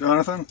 Jonathan?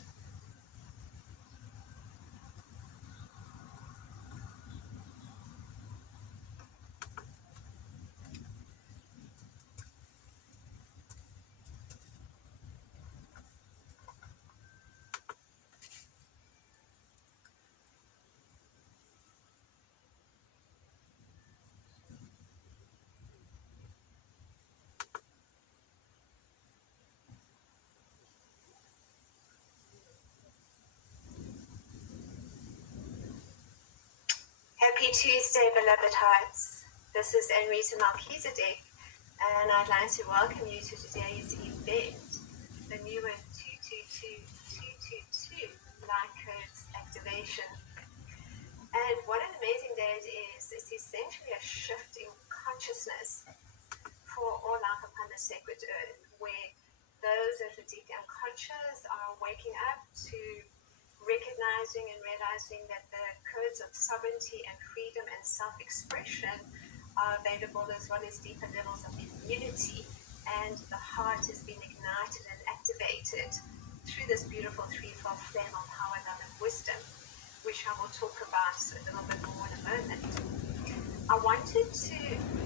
Happy Tuesday, beloved hearts. This is Enrita Melchizedek, and I'd like to welcome you to today's event, the new 222222 Light Codes Activation. And what an amazing day it is. It's essentially a shift in consciousness for all life upon the sacred earth, where those that are deeply unconscious are waking up to recognizing and realizing that the codes of sovereignty and freedom and self-expression are available, as well as deeper levels of community, and the heart has been ignited and activated through this beautiful threefold flame of power, love, and wisdom, which I will talk about a little bit more in a moment. I wanted to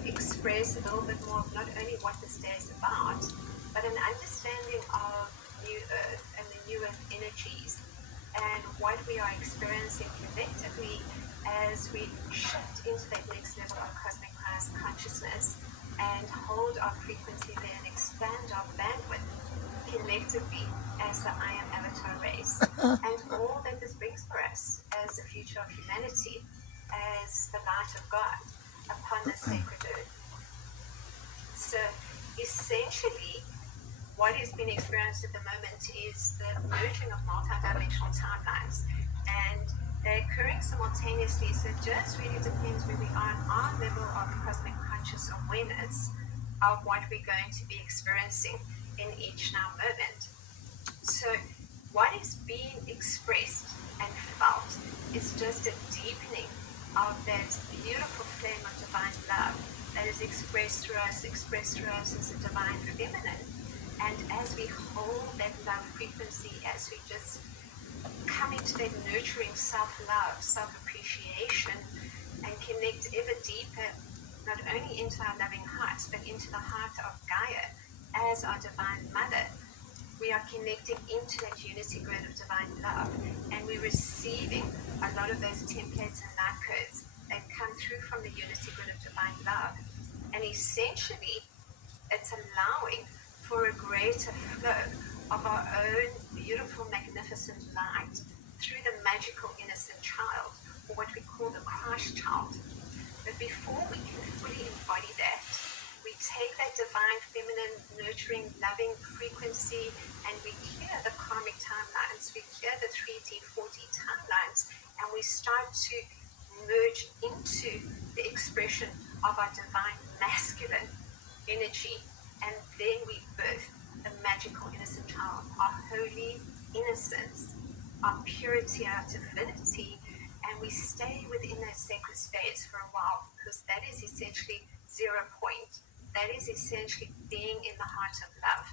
express a little bit more of not only what this day is about, but an understanding of New Earth and the New Earth energies, and what we are experiencing collectively as we shift into that next level of cosmic Christ consciousness and hold our frequency there and expand our bandwidth collectively as the I Am Avatar race, and all that this brings for us as the future of humanity, as the light of God upon the sacred earth. So essentially, what is being experienced at the moment is the merging of multidimensional timelines, and they're occurring simultaneously. So it just really depends where we are on our level of cosmic conscious awareness of what we're going to be experiencing in each now moment. So what is being expressed and felt is just a deepening of that beautiful flame of divine love that is expressed through us as a divine feminine. And as we hold that love frequency, as we just come into that nurturing self-love, self-appreciation, and connect ever deeper, not only into our loving hearts, but into the heart of Gaia as our divine mother, we are connecting into that unity grid of divine love, and we're receiving a lot of those templates and light codes that come through from the unity grid of divine love. And essentially, it's allowing for a greater flow of our own beautiful, magnificent light through the magical innocent child, or what we call the Christ child. But before we can fully embody that, we take that divine, feminine, nurturing, loving frequency, and we clear the karmic timelines, we clear the 3D, 4D timelines, and we start to merge into the expression of our divine masculine energy. And then we birth the magical innocent child, our holy innocence, our purity, our divinity, and we stay within that sacred space for a while, because that is essentially 0 point. That is essentially being in the heart of love.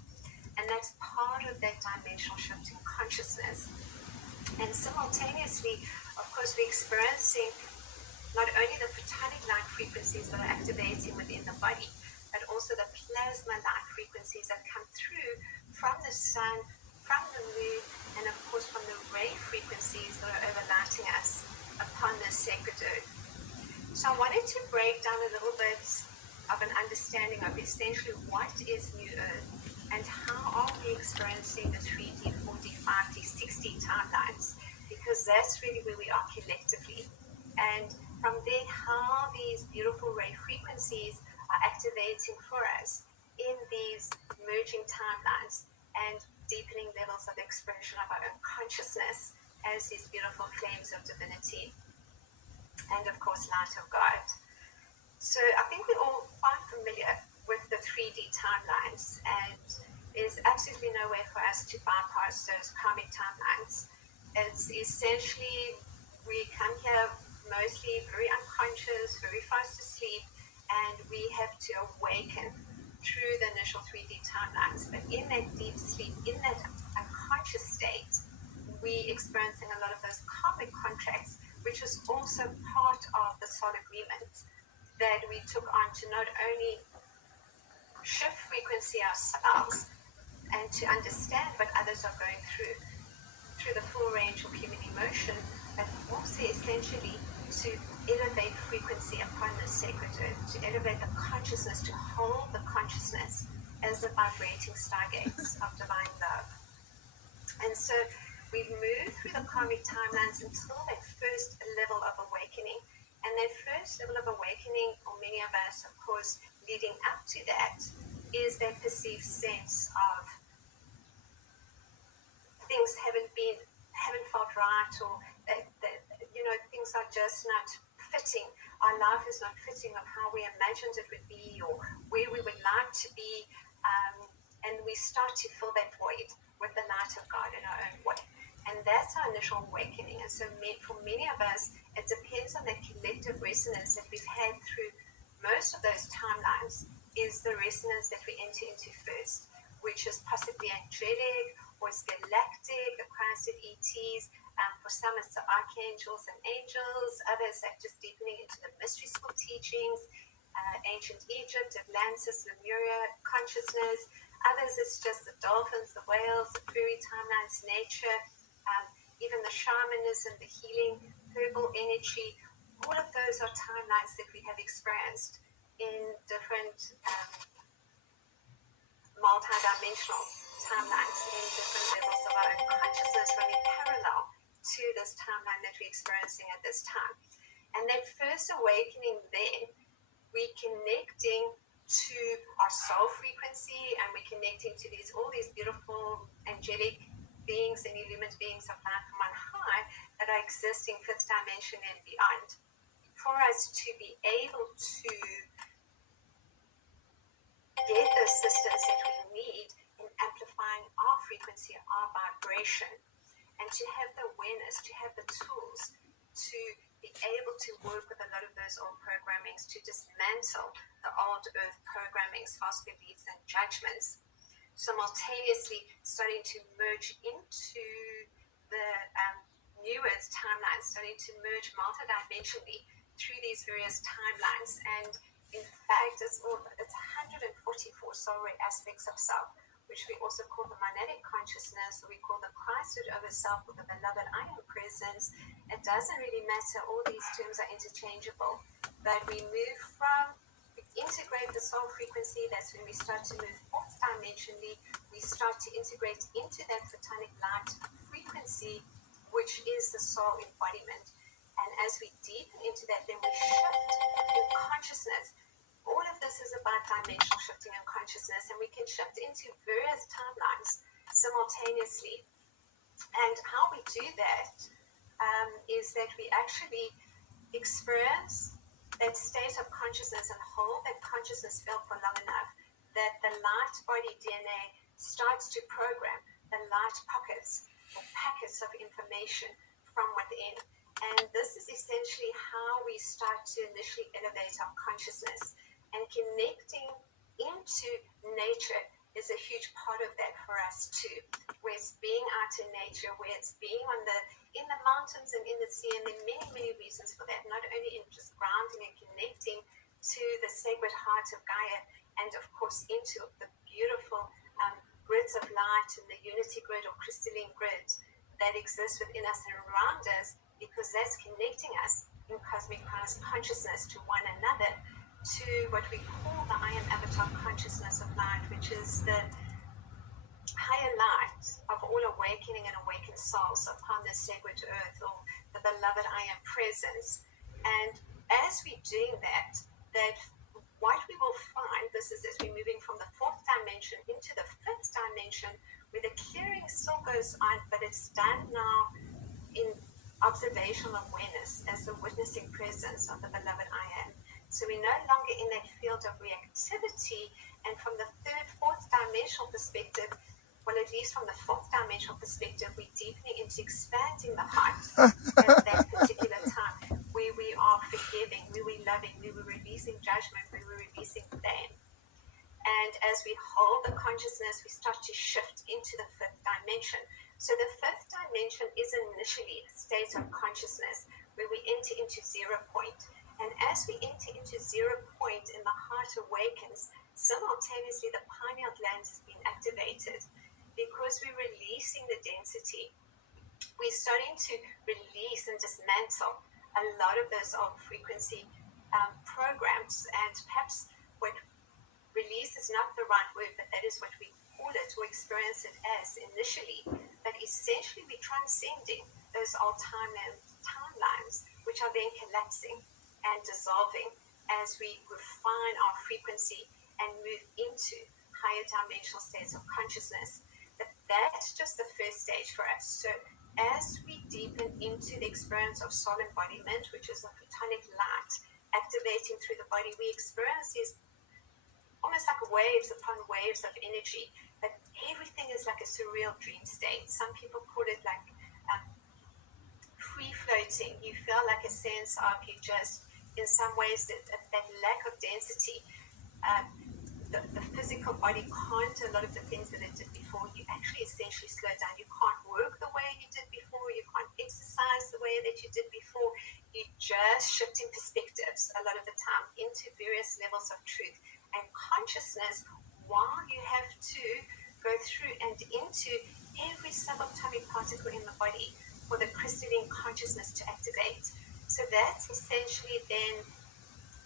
And that's part of that dimensional shift in consciousness. And simultaneously, of course, we're experiencing not only the photonic light frequencies that are activating within the body, but also the plasma light frequencies that come through from the sun, from the moon, and of course from the ray frequencies that are overlighting us upon this sacred earth. So I wanted to break down a little bit of an understanding of essentially what is New Earth, and how are we experiencing the 3D, 4D, 5D, 6D timelines, because that's really where we are collectively. And from there, how these beautiful ray frequencies are activating for us in these merging timelines and deepening levels of expression of our own consciousness as these beautiful flames of divinity and of course light of God. So I think we're all quite familiar with the 3D timelines, and there's absolutely no way for us to bypass those karmic timelines. It's essentially, we come here mostly very unconscious, very fast asleep, and we have to awaken through the initial 3D timelines. But in that deep sleep, in that unconscious conscious state, we experiencing a lot of those karmic contracts, which was also part of the soul agreement that we took on to not only shift frequency ourselves and to understand what others are going through the full range of human emotion, but also essentially to elevate frequency upon the sacred earth, to elevate the consciousness, to hold the consciousness as the vibrating stargates of divine love. And so we move through the karmic timelines until that first level of awakening. And that first level of awakening, for many of us, of course, leading up to that, is that perceived sense of things haven't felt right, or that things are just not fitting. Our life is not fitting of how we imagined it would be, or where we would like to be, and we start to fill that void with the light of God in our own way. And that's our initial awakening. And so for many of us, it depends on that collective resonance that we've had through most of those timelines, is the resonance that we enter into first, which is possibly angelic or it's galactic, the Christed ETs. For some, it's the archangels and angels. Others are just deepening into the mystery school teachings, ancient Egypt, Atlantis, Lemuria, consciousness. Others, it's just the dolphins, the whales, the fairy timelines, nature, even the shamanism, the healing, herbal energy. All of those are timelines that we have experienced in different multi-dimensional timelines, in different levels of our own consciousness, running parallel to this timeline that we're experiencing at this time. And that first awakening, then we're connecting to our soul frequency, and we're connecting to all these beautiful angelic beings and illumined beings of light from on high that are existing fifth dimension and beyond, for us to be able to get the assistance that we need in amplifying our frequency, our vibration, and to have the awareness, to have the tools to be able to work with a lot of those old programmings, to dismantle the old earth programmings, false beliefs and judgments, simultaneously starting to merge into the new earth timeline, starting to merge multidimensionally through these various timelines. And in fact, it's 144 soul ray aspects of self, which we also call the monadic consciousness, or we call the Christed over self, or the beloved I am presence. It doesn't really matter, all these terms are interchangeable, but we integrate the soul frequency. That's when we start to move fourth dimensionally. We start to integrate into that photonic light frequency, which is the soul embodiment. And as we deepen into that, then we shift in consciousness. All of this is about dimensional shifting in consciousness, and we can shift into various timelines simultaneously. And how we do that is that we actually experience that state of consciousness and hold that consciousness field for long enough that the light body DNA starts to program the light pockets or packets of information from within. And this is essentially how we start to initially elevate our consciousness. And connecting into nature is a huge part of that for us too. Where it's being out in nature, where it's being in the mountains and in the sea, and there are many, many reasons for that. Not only in just grounding and connecting to the sacred heart of Gaia, and of course into the beautiful grids of light and the unity grid or crystalline grid that exists within us and around us, because that's connecting us in cosmic consciousness to one another, to what we call the I am avatar consciousness of light, which is the higher light of all awakening and awakened souls upon this sacred earth, or the beloved I am presence. And as we're doing that what we will find, this is as we're moving from the fourth dimension into the fifth dimension, where the clearing still goes on, but it's done now in observational awareness as the witnessing presence of the beloved I am. So we're no longer in that field of reactivity, and from the third, fourth dimensional perspective, well, at least from the fourth dimensional perspective, we're deepening into expanding the heart at that particular time, where we are forgiving, where we're loving, where we're releasing judgment, where we're releasing blame. And as we hold the consciousness, we start to shift into the fifth dimension, So the fifth dimension is initially a state of consciousness where we enter into 0 point. And as we enter into 0 point and the heart awakens, simultaneously the pineal gland has been activated because we're releasing the density. We're starting to release and dismantle a lot of those old frequency programs, and perhaps what release is not the right word, but that is what we call it or experience it as initially. But essentially, we're transcending those old timelines, which are then collapsing and dissolving as we refine our frequency and move into higher dimensional states of consciousness. But that's just the first stage for us. So as we deepen into the experience of soul embodiment, which is a photonic light activating through the body, we experience these almost like waves upon waves of energy, but everything is like a surreal dream state. Some people call it like free floating. You feel like a sense of you just, in some ways, that lack of density. The physical body can't do a lot of the things that it did before. You actually essentially slow down. You can't work the way you did before. You can't exercise the way that you did before. You're just shifting perspectives a lot of the time into various levels of truth and consciousness, while you have to go through and into every subatomic particle in the body for the crystalline consciousness to activate. So that's essentially then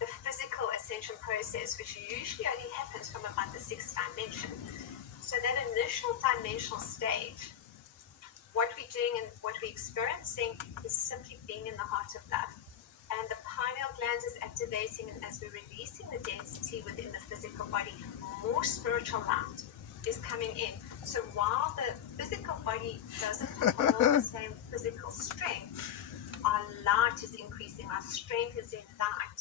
the physical ascension process, which usually only happens from about the sixth dimension. So that initial dimensional stage, what we're doing and what we're experiencing is simply being in the heart of love. And the pineal gland is activating, and as we're releasing the density within the physical body, more spiritual light is coming in. So while the physical body doesn't hold the same physical strength, our light is increasing, our strength is in light.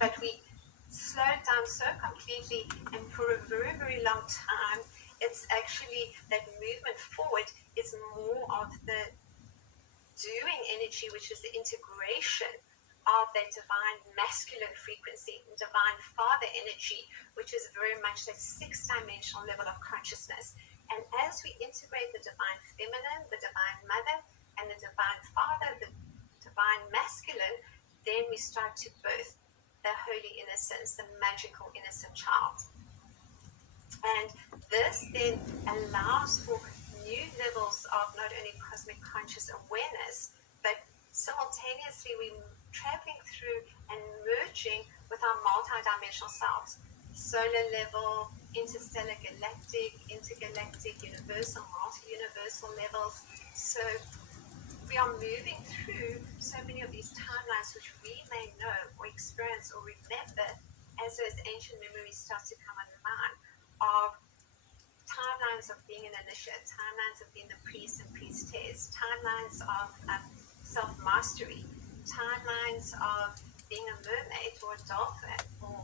But we slow down so completely, and for a very, very long time, it's actually that movement forward is more of the doing energy, which is the integration of that divine masculine frequency, divine father energy, which is very much that sixth dimensional level of consciousness. And as we integrate the divine feminine, the divine mother, and the divine father, the divine masculine, then we start to birth the holy innocence, the magical innocent child. And this then allows for new levels of not only cosmic conscious awareness, but simultaneously we're traveling through and merging with our multidimensional selves. Solar level, interstellar, galactic, intergalactic, universal, multi-universal levels. So we are moving through so many of these timelines which we may know or experience or remember as those ancient memories start to come online, of timelines of being an initiate, timelines of being the priest and priestess, timelines of self-mastery, timelines of being a mermaid or a dolphin, or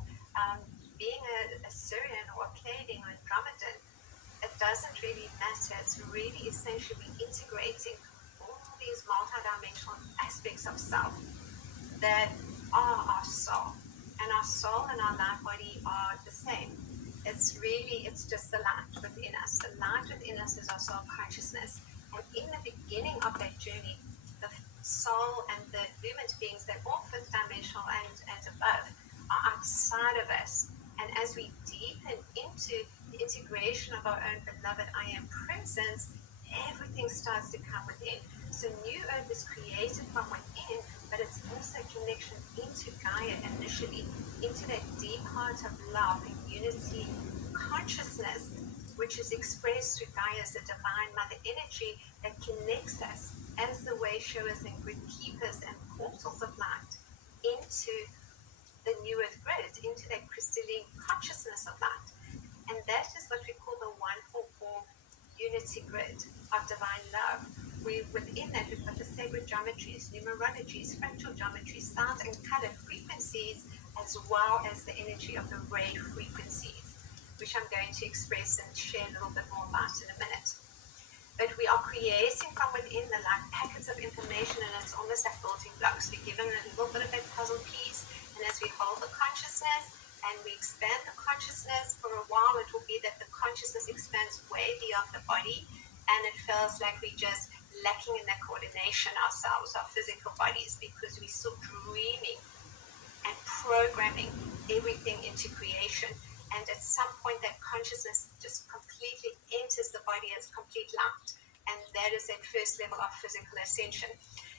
being a Syrian or a Pleiadian or a Andromedan. It doesn't really matter. It's really essentially integrating these multidimensional aspects of self that are our soul, and our soul and our light body are the same. It's just the light within us. The light within us is our soul consciousness, and in the beginning of that journey, the soul and the luminous beings, they're all fifth dimensional and above, are outside of us. And as we deepen into the integration of our own beloved I Am presence, everything starts to come within. So New Earth is created from within, but it's also a connection into Gaia initially, into that deep heart of love and unity consciousness, which is expressed through Gaia as the divine mother energy that connects us as the way showers and grid keepers and portals of light into the New Earth grid, into that crystalline consciousness of light. And that is what we call the 144 unity grid of divine love. Within that, we've got the sacred geometries, numerologies, fractal geometries, sound and color frequencies, as well as the energy of the ray frequencies, which I'm going to express and share a little bit more about in a minute. But we are creating from within the light packets of information, and it's almost like building blocks. We're given a little bit of that puzzle piece, and as we hold the consciousness and we expand the consciousness, for a while it will be that the consciousness expands way beyond the body, and it feels like we're just lacking in the coordination ourselves, our physical bodies, because we're still dreaming and programming everything into creation. And at some point, that consciousness just completely enters the body as complete light. And that is that first level of physical ascension.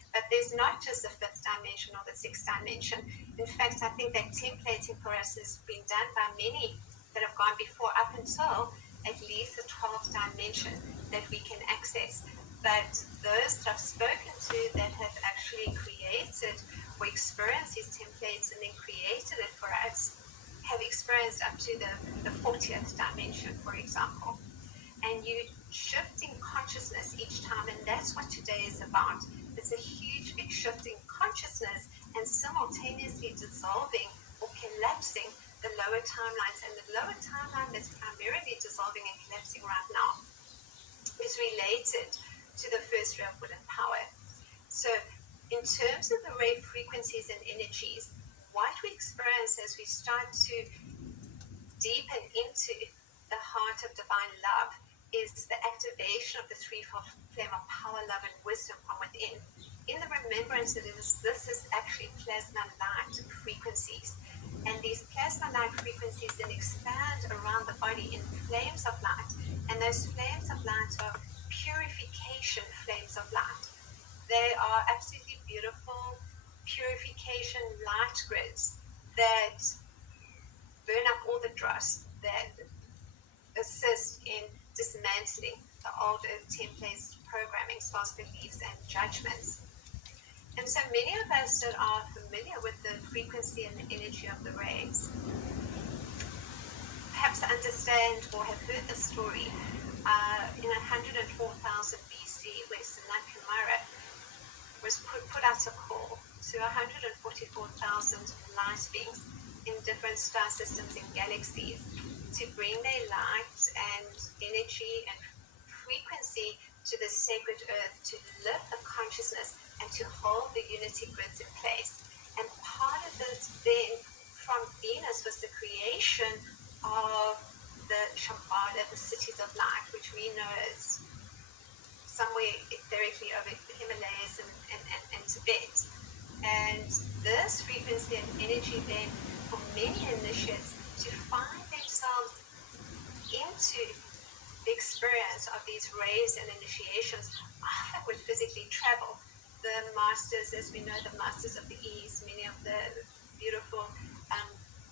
But there's not just the fifth dimension or the sixth dimension. In fact, I think that templating for us has been done by many that have gone before, up until at least the 12th dimension that we can access. But those that I've spoken to that have actually created or experienced these templates and then created it for us have experienced up to the 40th dimension, for example. And you shifting consciousness each time, and that's what today is about. It's a huge big shift in consciousness and simultaneously dissolving or collapsing the lower timelines. And the lower timeline that's primarily dissolving and collapsing right now is related to the first ray of wood and power. So in terms of the ray frequencies and energies, what we experience as we start to deepen into the heart of divine love is the activation of the threefold flame of power, love, and wisdom from within. In the remembrance that this is actually plasma light frequencies. And these plasma light frequencies then expand around the body in flames of light. And those flames of light are purification flames of light. They are absolutely beautiful purification light grids that burn up all the dross, that assist in dismantling the older templates, programming, false beliefs, and judgments. And so many of us that are familiar with the frequency and the energy of the rays perhaps understand or have heard the story in 104,000 BC, where Sanat was put out a call to 144,000 light beings in different star systems and galaxies to bring their light and energy and frequency to the sacred earth, to lift the consciousness and to hold the unity grids in place. And part of this then from Venus was the creation of the Shambhala, the cities of light, which we know as somewhere etherically over the Himalayas and Tibet. And this frequency and energy then for many initiates to find themselves into the experience of these rays and initiations often would physically travel. The masters, as we know, the masters of the East, many of the beautiful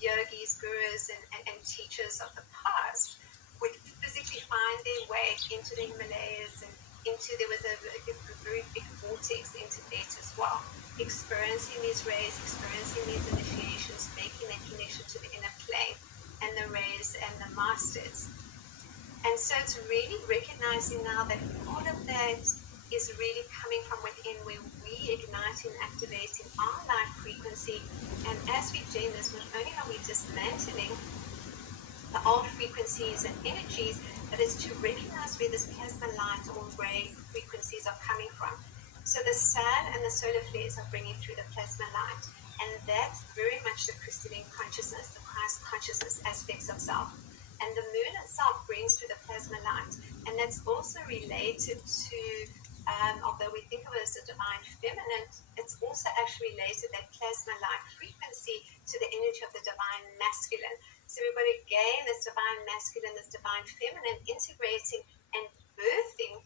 yogis, gurus, and teachers of the past would physically find their way into the Himalayas and there was a very big vortex into Tibet as well, experiencing these rays, experiencing these initiations, making that connection to the inner plane and the rays and the masters. And so it's really recognizing now that all of that is really coming from within, where we ignite and activating our light frequency. And as we do this, not only are we dismantling the old frequencies and energies, but it's to recognize where this plasma light or ray frequencies are coming from. So the sun and the solar flares are bringing through the plasma light, and that's very much the crystalline consciousness, the Christ consciousness aspects of self. And the moon itself brings through the plasma light, and that's also related to, although we think of it as the divine feminine, it's also actually related, that plasma light frequency, to the energy of the divine masculine. So we've got again this divine masculine, this divine feminine integrating and birthing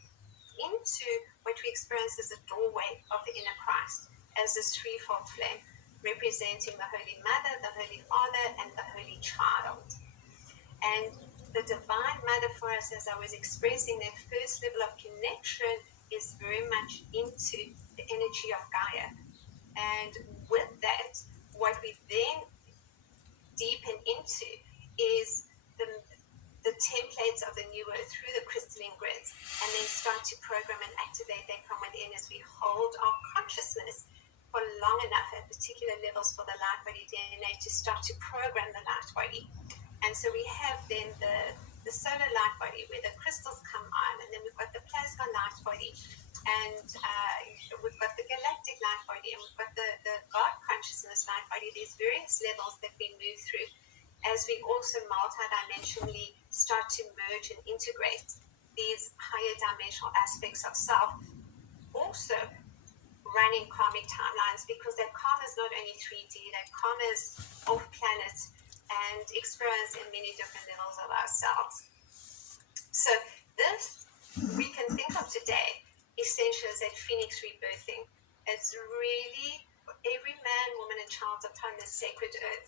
into what we experience as a doorway of the inner Christ, as this threefold flame, representing the Holy Mother, the Holy Father, and the Holy Child. And the Divine Mother for us, as I was expressing, that first level of connection is very much into the energy of Gaia. And with that, what we then deepen into is the templates of the new earth through the crystalline grids, and then start to program and activate that from within as we hold our consciousness for long enough at particular levels for the light body DNA to start to program the light body. And so we have then the solar light body where the crystals come on, and then we've got the plasma light body, and we've got the galactic light body, and we've got the God consciousness light body. There's various levels that we move through as we also multidimensionally start to merge and integrate. these higher dimensional aspects of self also running karmic timelines, because that karma is not only 3D, that karma is off planet and experienced in many different levels of ourselves. So this we can think of today essentially as that phoenix rebirthing. It's really every man, woman, and child upon this sacred earth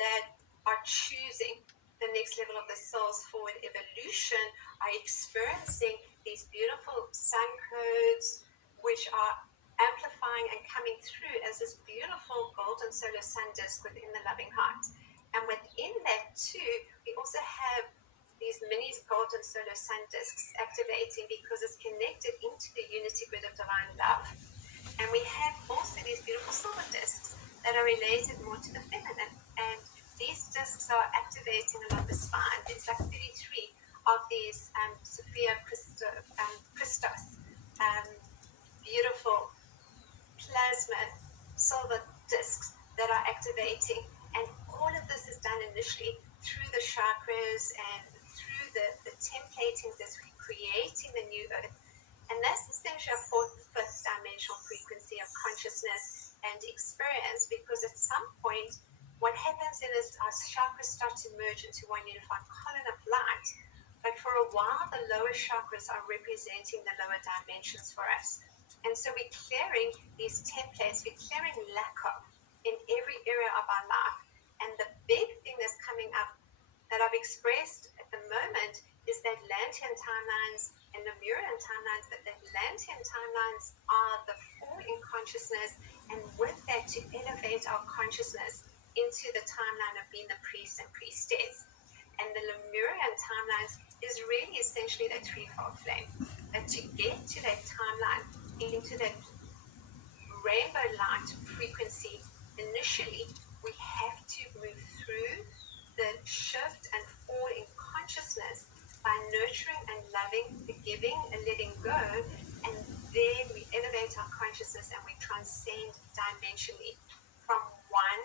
that are choosing the next level of the soul's forward evolution are experiencing these beautiful sun codes, which are amplifying and coming through as this beautiful golden solar sun disk within the loving heart. And within that too, we also have these mini golden solar sun disks activating because it's connected into the unity grid of divine love. And we have also these beautiful silver disks that are related more to the feminine. And these disks are activating along the spine. There's like 33 of these Sophia Christos, beautiful plasma silver discs that are activating. And all of this is done initially through the chakras and through the templating that's creating the new earth. And that's essentially a fourth, fifth dimensional frequency of consciousness and experience, because at some point, what happens is our chakras start to merge into one unified column of light. But for a while, the lower chakras are representing the lower dimensions for us. And so we're clearing these templates, we're clearing lack of in every area of our life. And the big thing that's coming up that I've expressed at the moment is that Atlantean timelines and Lemurian timelines, but the Atlantean timelines are the fall in consciousness, and with that to elevate our consciousness into the timeline of being the priest and priestess. And the Lemurian timelines is really essentially that threefold flame. And to get to that timeline, into that rainbow light frequency, initially we have to move through the shift and fall in consciousness by nurturing and loving, forgiving and letting go, and then we elevate our consciousness and we transcend dimensionally from one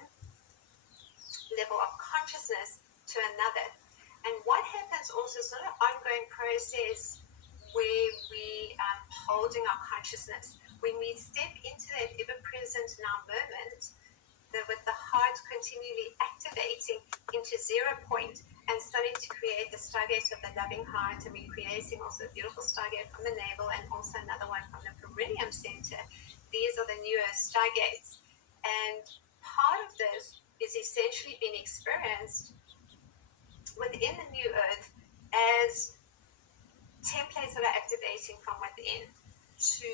level of consciousness to another. And what happens also is sort of an ongoing process where we are holding our consciousness. When we step into that ever-present now moment, with the heart continually activating into 0 point and starting to create the stargate of the loving heart, and we're creating also a beautiful stargate from the navel and also another one from the perineum center. These are the newer stargates. And part of this is essentially being experienced within the new earth as templates that are activating from within to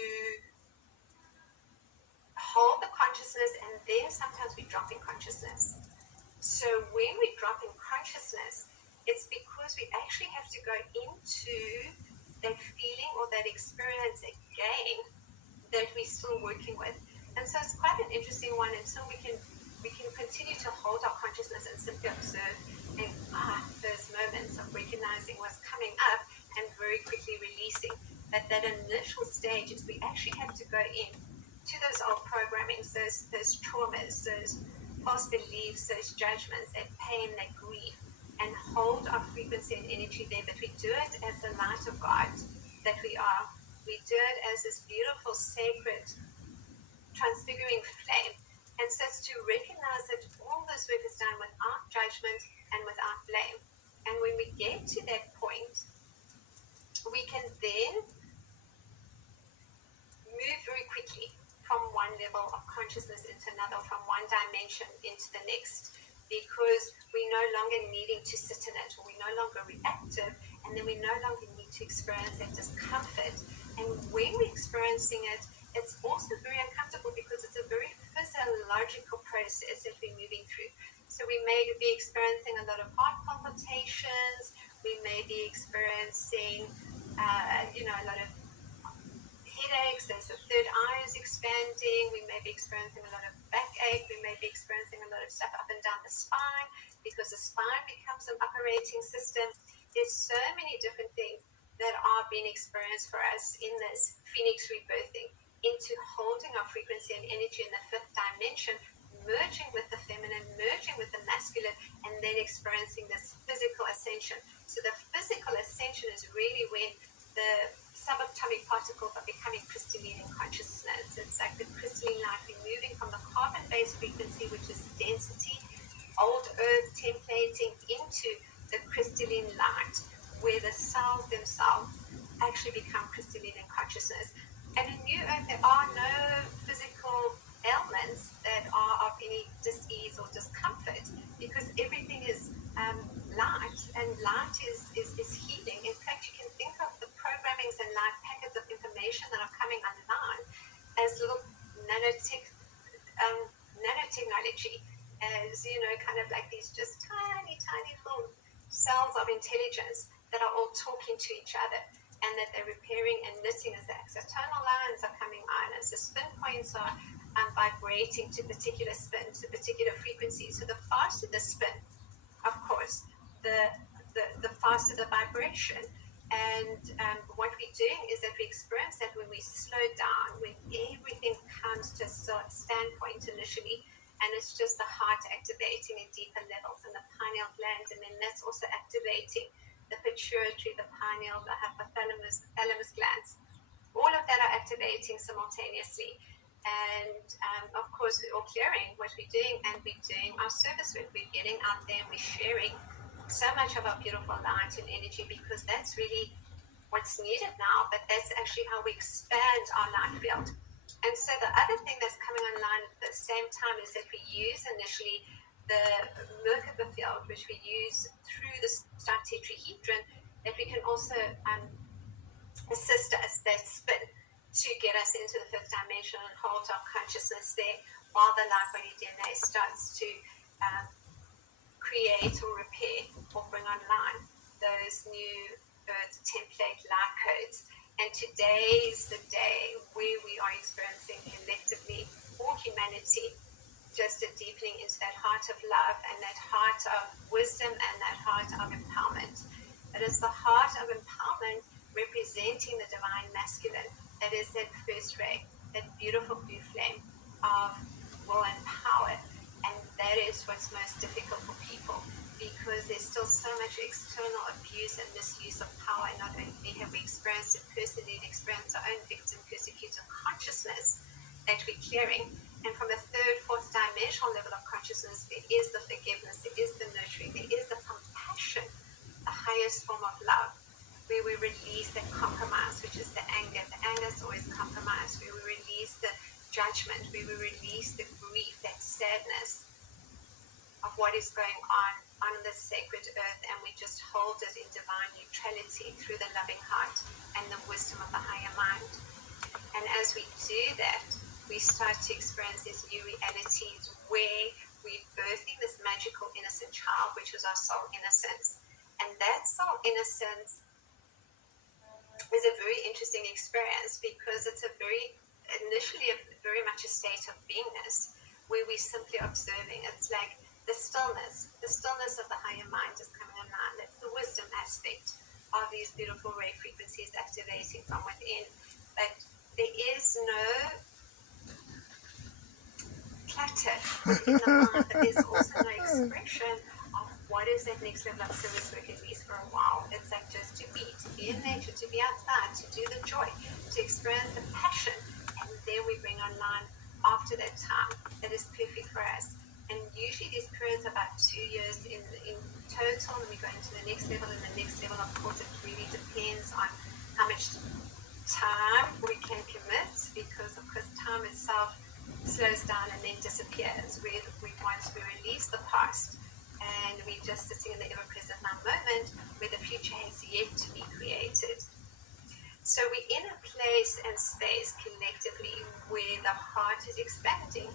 hold the consciousness, and then sometimes we drop in consciousness. So when we drop in consciousness, it's because we actually have to go into that feeling or that experience again that we're still working with. And so it's quite an interesting one until we can continue to hold our consciousness and simply observe and those moments of recognizing what's coming up and very quickly releasing. But that initial stage is we actually have to go in to those old programmings, those traumas, those false beliefs, those judgments, that pain, that grief, and hold our frequency and energy there. But we do it as the light of God that we are. We do it as this beautiful, sacred, transfiguring flame. And so it's to recognize that all this work is done without judgment and without blame. And when we get to that point, we can then move very quickly from one level of consciousness into another, from one dimension into the next, because we're no longer needing to sit in it, or we're no longer reactive, and then we no longer need to experience that discomfort. And when we're experiencing it, it's also very uncomfortable because it's a very physiological process that we're moving through. So we may be experiencing a lot of heart palpitations, we may be experiencing a lot of headaches, as the third eye is expanding, we may be experiencing a lot of backache, we may be experiencing a lot of stuff up and down the spine because the spine becomes an operating system. There's so many different things that are being experienced for us in this phoenix rebirthing into holding our frequency and energy in the fifth dimension, merging with the feminine, merging with the masculine, and then experiencing this physical ascension. So the physical ascension is really when the subatomic particles are becoming crystalline in consciousness. It's like the crystalline light. We're moving from the carbon-based frequency, which is density, old earth templating, into the crystalline light, where the cells themselves actually become crystalline in consciousness. And in New Earth, there are no physical ailments that are of any dis-ease or discomfort, because everything is light, and light is healing. In fact, you can think of the programmings and light packets of information that are coming online as little nanotechnology, as, you know, kind of like these just tiny little cells of intelligence that are all talking to each other, and that they're repairing and knitting as the external lines are coming on, as the spin points are vibrating to particular spins, to particular frequencies. So the faster the spin, of course, the faster the vibration. And what we're doing is that we experience that when we slow down, when everything comes to a standpoint initially, and it's just the heart activating in deeper levels, and the pineal gland, and then that's also activating the pituitary, the pineal, the hypothalamus, thalamus glands. All of that are activating simultaneously. And of course, we're all clearing what we're doing, and we're doing our service work. We're getting out there and we're sharing so much of our beautiful light and energy, because that's really what's needed now. But that's actually how we expand our light field. And so the other thing that's coming online at the same time is that we use initially the Merkaba field, which we use through the star tetrahedron, that we can also assist us, that spin, to get us into the fifth dimension and hold our consciousness there while the light body DNA starts to create or repair or bring online those new earth template light codes. And today is the day where we are experiencing collectively, all humanity, just a deepening into that heart of love and that heart of wisdom and that heart of empowerment. It is the heart of empowerment representing the divine masculine. That is that first ray, that beautiful blue flame of will and power. And that is what's most difficult for people, because there's still so much external abuse and misuse of power. And not only have we experienced it personally and experienced our own victim persecutor consciousness that we're clearing. And from a third, fourth dimensional level of consciousness, there is the forgiveness, there is the nurturing, there is the compassion, the highest form of love, where we release the compromise, which is the anger. The anger is always compromised. Where we release the judgment, where we release the grief, that sadness of what is going on this sacred earth, and we just hold it in divine neutrality through the loving heart and the wisdom of the higher mind. And as we do that, we start to experience these new realities where we're birthing this magical innocent child, which is our soul innocence. And that soul innocence is a very interesting experience, because it's initially very much a state of beingness where we're simply observing. It's like the stillness of the higher mind is coming online. That's the wisdom aspect of these beautiful ray frequencies activating from within. But there is no clutter within the mind, but there's also no expression of what is that next level of service work, at least for a while. It's like just to be in nature, to be outside, to do the joy, to experience the passion. And then we bring online after that time that is perfect for us. And usually these periods are about 2 years in total, and we go into the next level, and the next level, of course, it really depends on how much time we can commit, because of course time itself slows down and then disappears. Once we release the past, and we're just sitting in the ever-present now moment where the future has yet to be created. So we're in a place and space collectively where the heart is expanding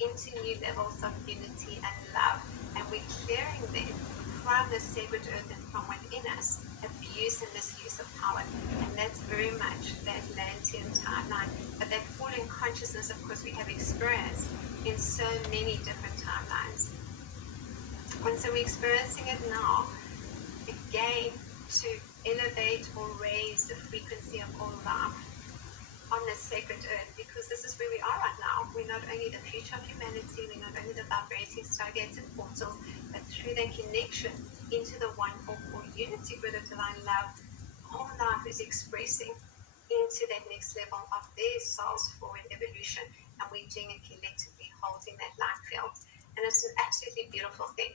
into new levels of unity and love, and we're clearing them from the sacred earth and from within us abuse and misuse of power. And that's very much that Atlantean timeline. But that fallen consciousness, of course, we have experienced in so many different timelines. And so we're experiencing it now, again, to elevate or raise the frequency of all love on this sacred earth, because this is where we are right now. We're not only the future of humanity, we're not only the vibrating stargates and portals, but through that connection into the one or unity grid of divine love, whole life is expressing into that next level of their soul's forward evolution, and we're doing it collectively, holding that light field. And it's an absolutely beautiful thing.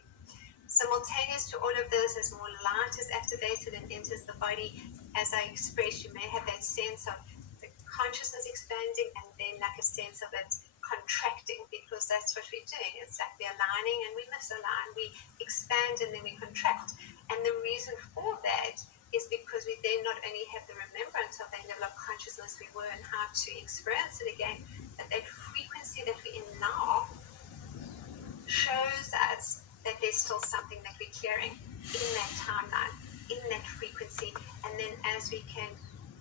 Simultaneous to all of this, as more light is activated and enters the body, as I expressed, you may have that sense of the consciousness expanding and then like a sense of it contracting, because that's what we're doing. It's like we're aligning and we misalign, we expand and then we contract. And the reason for that is because we then not only have the remembrance of that level of consciousness we were and how to experience it again, but that frequency that we're in now shows us that there's still something that we're clearing in that timeline, in that frequency. And then as we can,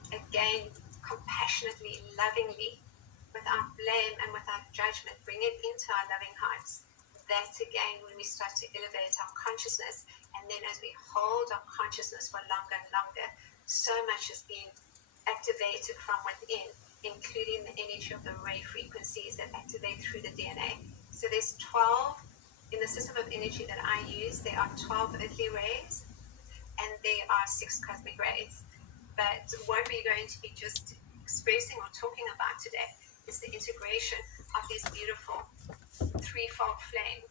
again, compassionately, lovingly, without blame and without judgment, bring it into our loving hearts, that's again when we start to elevate our consciousness. And then as we hold our consciousness for longer and longer, so much is being activated from within, including the energy of the ray frequencies that activate through the DNA. So there's 12 in the system of energy that I use. There are 12 earthly rays and there are 6 cosmic rays. But what we're going to be just expressing or talking about today is the integration of this beautiful threefold flame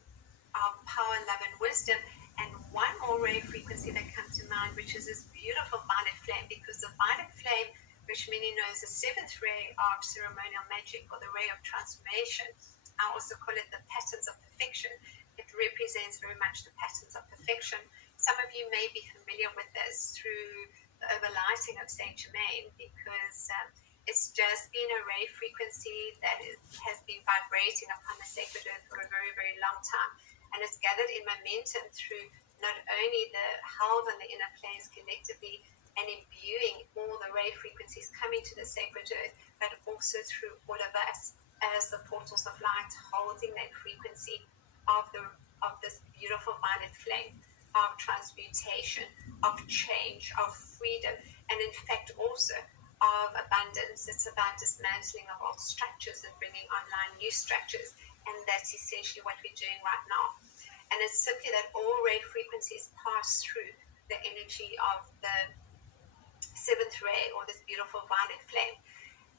of power, love, and wisdom. And one more ray frequency that comes to mind, which is this beautiful violet flame, because the violet flame, which many know is the 7th ray of ceremonial magic, or the ray of transformation. I also call it the patterns of perfection. It represents very much the patterns of perfection. Some of you may be familiar with this through the overlighting of Saint Germain, because it's just been a ray frequency that has been vibrating upon the sacred earth for a very, very long time. And it's gathered in momentum through not only the held on the inner planes collectively and imbuing all the ray frequencies coming to the sacred earth, but also through all of us as the portals of light, holding that frequency of this beautiful violet flame of transmutation, of change, of freedom, and in fact also of abundance. It's about dismantling of old structures and bringing online new structures, and that's essentially what we're doing right now. And it's simply that all ray frequencies pass through the energy of the 7th ray, or this beautiful violet flame.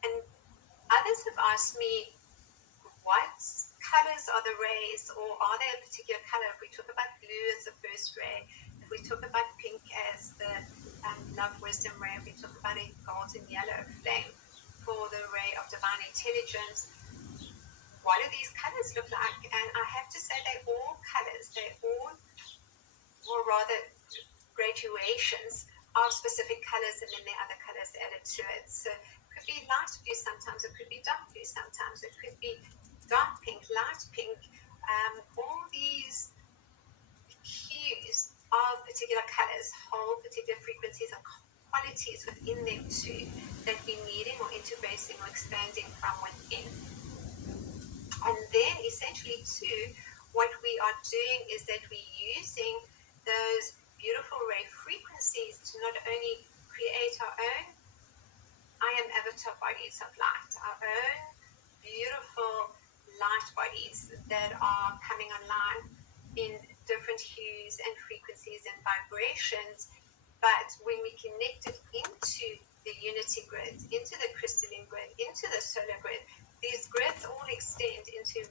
And others have asked me, what colors are the rays, or are they a particular color? If we talk about blue as the first ray, if we talk about pink as the love, wisdom ray, if we talk about a golden yellow flame for the ray of divine intelligence, what do these colors look like? And I have to say they're all colors. They're all, or rather, graduations of specific colors, and then there are other colors added to it. So it could be light blue sometimes, it could be dark blue sometimes, it could be dark pink, light pink, all these hues of particular colors hold particular frequencies and qualities within them too that we're needing or integrating or expanding from within. And then essentially too, what we are doing is that we're using those beautiful ray frequencies to not only create our own I am avatar bodies of light, our own beautiful light bodies that are coming online in different hues and frequencies and vibrations. But when we connect it into the unity grid, into the crystalline grid, into the solar grid, these grids all extend into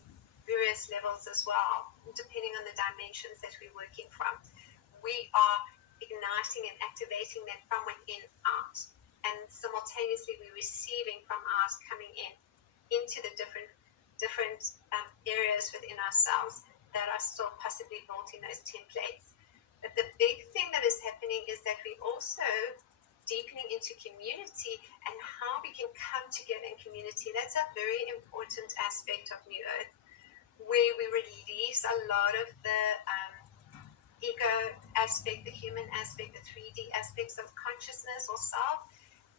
various levels as well, depending on the dimensions that we're working from. We are igniting and activating that from within out, and simultaneously we're receiving from out, coming into the different areas within ourselves that are still possibly built in those templates. But the big thing that is happening is that we're also deepening into community and how we can come together in community. That's a very important aspect of New Earth, where we release a lot of the ego aspect, the human aspect, the 3D aspects of consciousness or self,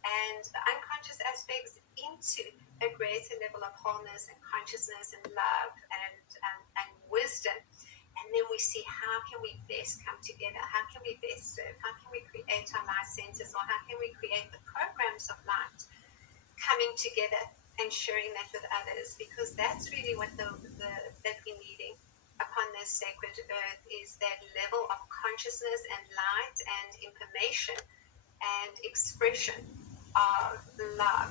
and the unconscious aspects into a greater level of wholeness and consciousness and love and wisdom. And then we see how can we best come together, how can we best serve, how can we create our light centers, or how can we create the programs of light coming together and sharing that with others, because that's really what that we're needing upon this sacred earth, is that level of consciousness and light and information and expression of love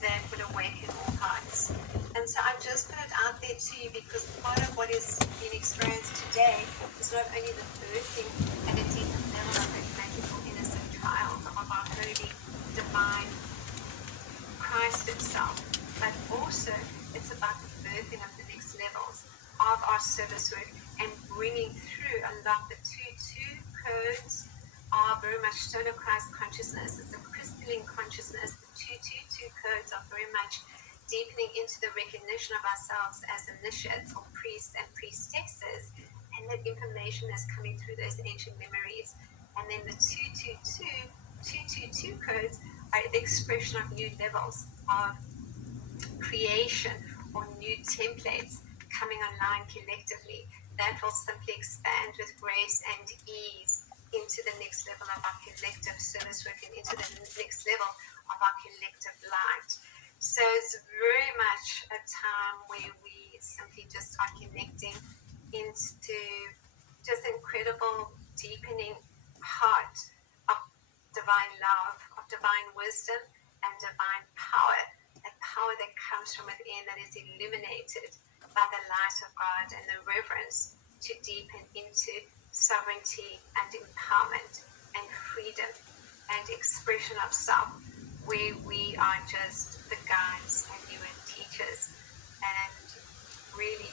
that will awaken all hearts. And so I just put it out there to you because part of what is being experienced today is not only the birthing at a deeper level of that magical innocent child of our holy divine Christ itself, but also it's about the birthing of the next levels of our service work and bringing through a lot the 2-2 codes are very much Solar Christ consciousness. It's a crystalline consciousness. The 2-2-2 codes are very much deepening into the recognition of ourselves as initiates or priests and priestesses, and that information is coming through those ancient memories. And then the 2-2-2 codes are the expression of new levels of creation or new templates coming online collectively that will simply expand with grace and ease into the next level of our collective service work and into the next level of our collective light. So it's very much a time where we simply just are connecting into just incredible deepening heart of divine love, of divine wisdom and divine power, a power that comes from within that is illuminated by the light of God and the reverence to deepen into sovereignty and empowerment and freedom and expression of self, where we are just the guides and you and teachers. And really,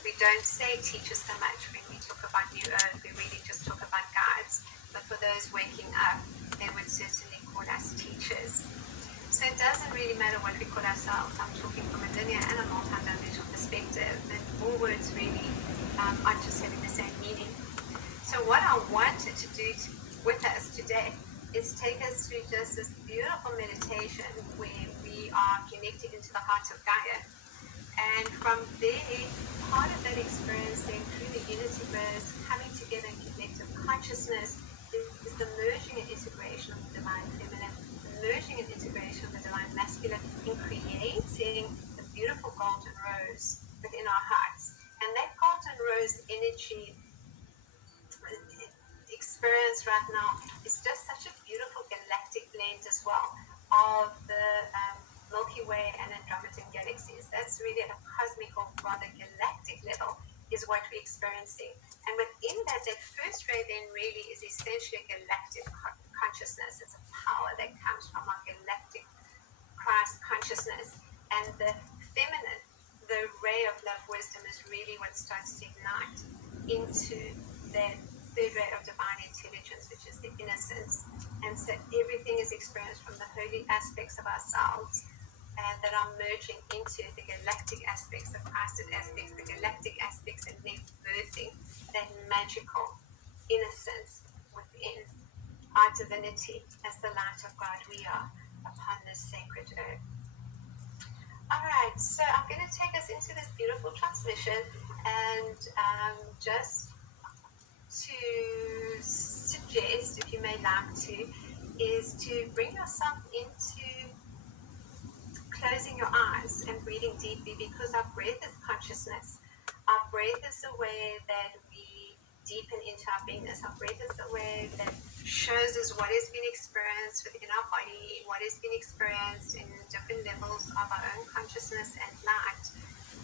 we don't say teachers so much when we talk about New Earth. We really just talk about guides. But for those waking up, they would certainly call us teachers. So it doesn't really matter what we call ourselves. I'm talking from a linear and a multi-dimensional perspective. And all words really are just having the same meaning. So what I wanted to do with us today is take us through just this beautiful meditation where we are connected into the heart of Gaia. And from there, part of that experience then through the unity birds coming together in collective consciousness is the merging and integration of the divine feminine, the merging and integration of the divine masculine in creating the beautiful golden rose within our hearts. And that golden rose energy experience right now is just such a beautiful galactic blend as well of the Milky Way and Andromedan galaxies. That's really at a cosmic or rather galactic level is what we're experiencing. And within that, that first ray then really is essentially a galactic consciousness. It's a power that comes from our galactic Christ consciousness. And the feminine, the ray of love wisdom is really what starts to ignite into that third ray of divine intelligence, which is the innocence. And so everything is experienced from the holy aspects of ourselves that are merging into the galactic aspects, the Christed aspects, the galactic aspects, and then birthing that magical innocence within our divinity as the light of God we are upon this sacred earth. All right, so I'm going to take us into this beautiful transmission and just to suggest, if you may like to, is to bring yourself into closing your eyes and breathing deeply, because our breath is consciousness. Our breath is the way that we deepen into our beingness. Our breath is the way that shows us what has been experienced within our body, what has been experienced in different levels of our own consciousness and light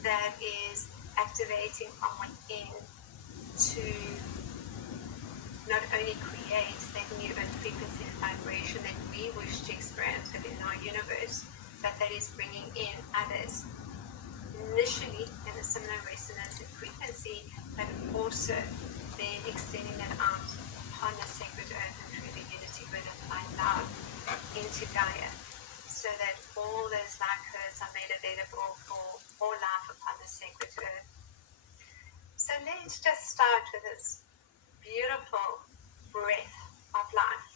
that is activating from within to not only create that new earth frequency and vibration that we wish to experience within our universe, but that is bringing in others initially in a similar resonance and frequency, but also then extending that out upon the sacred earth and through the unity bird of divine love into Gaia, so that all those light codes are made available for all life upon the sacred earth. So let's just start with this beautiful breath of life.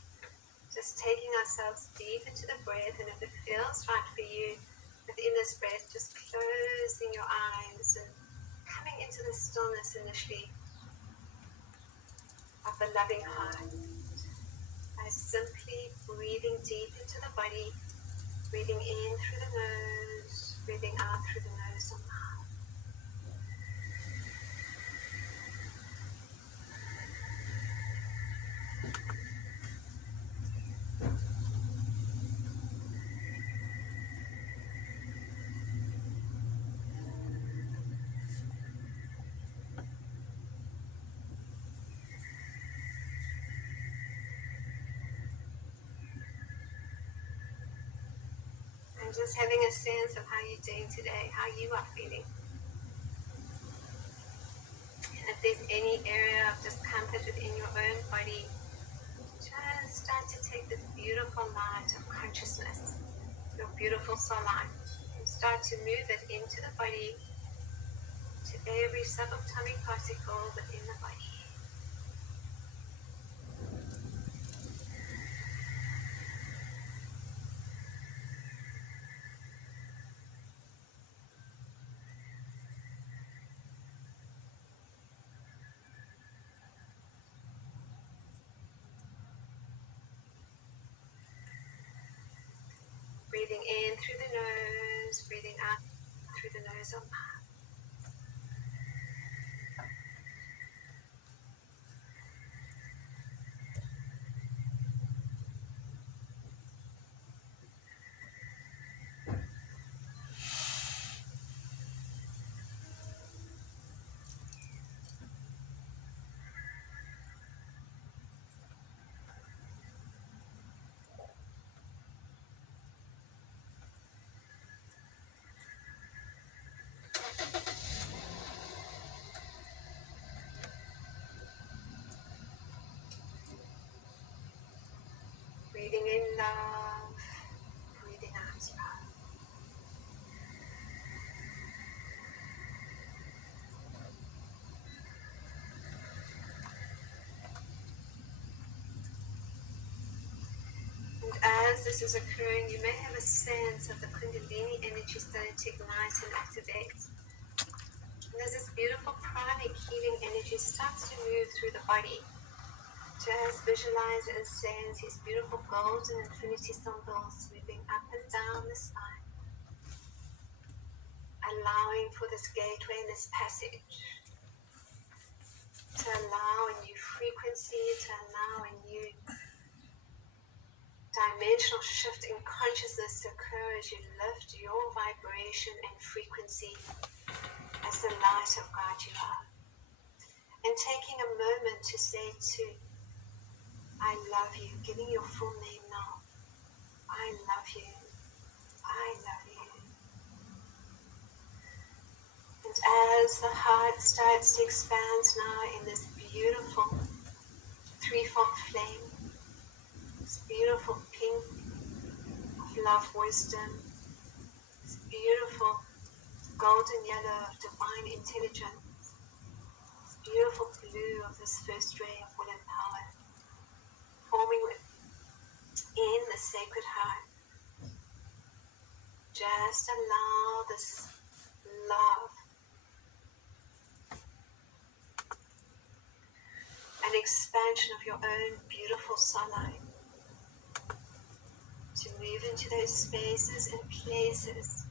Just taking ourselves deep into the breath, and if it feels right for you within this breath, just closing your eyes and coming into the stillness initially of the loving heart by simply breathing deep into the body, breathing in through the nose, breathing out through the nose or mouth. And just having a sense of how you're doing today, how you are feeling. And if there's any area of discomfort within your own body, just start to take this beautiful light of consciousness, your beautiful soul light, and start to move it into the body, to every subatomic particle within the body. Breathing in through the nose, breathing out through the nose or mouth. Breathing in love, breathing out love. And as this is occurring, you may have a sense of the Kundalini energy starting to ignite and activate. And as this beautiful pranic healing energy starts to move through the body, just visualize and sense these beautiful golden infinity symbols moving up and down the spine, allowing for this gateway and this passage to allow a new frequency, to allow a new dimensional shift in consciousness to occur as you lift your vibration and frequency as the light of God you are. And taking a moment to say to I love you, giving your full name now. I love you. I love you. And as the heart starts to expand now in this beautiful threefold flame, this beautiful pink of love wisdom, this beautiful golden yellow of divine intelligence, this beautiful blue of this first ray of will and power, forming within the sacred heart. Just allow this love and expansion of your own beautiful soul light to move into those spaces and places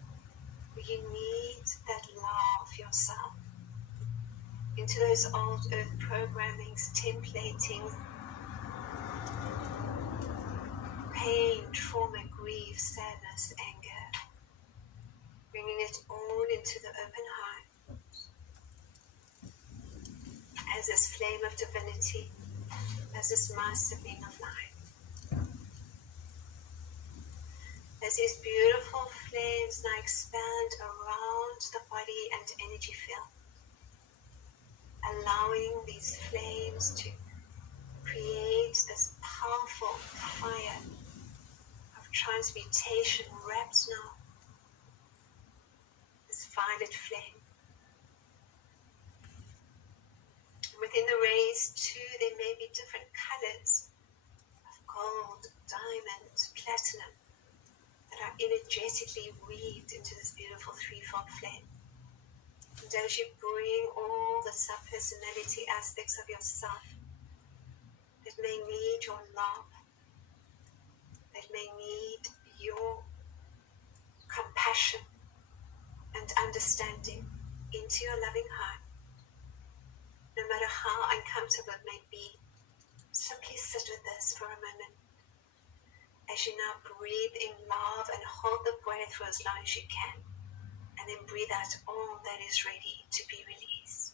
where you need that love yourself, into those old earth programmings, templating, pain, trauma, grief, sadness, anger, bringing it all into the open heart as this flame of divinity, as this master being of light. As these beautiful flames now expand around the body and energy field, allowing these flames to create this powerful fire of transmutation wrapped now, this violet flame. Within the rays too, there may be different colors of gold, diamond, platinum that are energetically weaved into this beautiful threefold flame. And as you bring all the sub-personality aspects of yourself that may need your love, that may need your compassion and understanding into your loving heart, no matter how uncomfortable it may be, simply sit with this for a moment. As you now breathe in love and hold the breath for as long as you can, and then breathe out all that is ready to be released.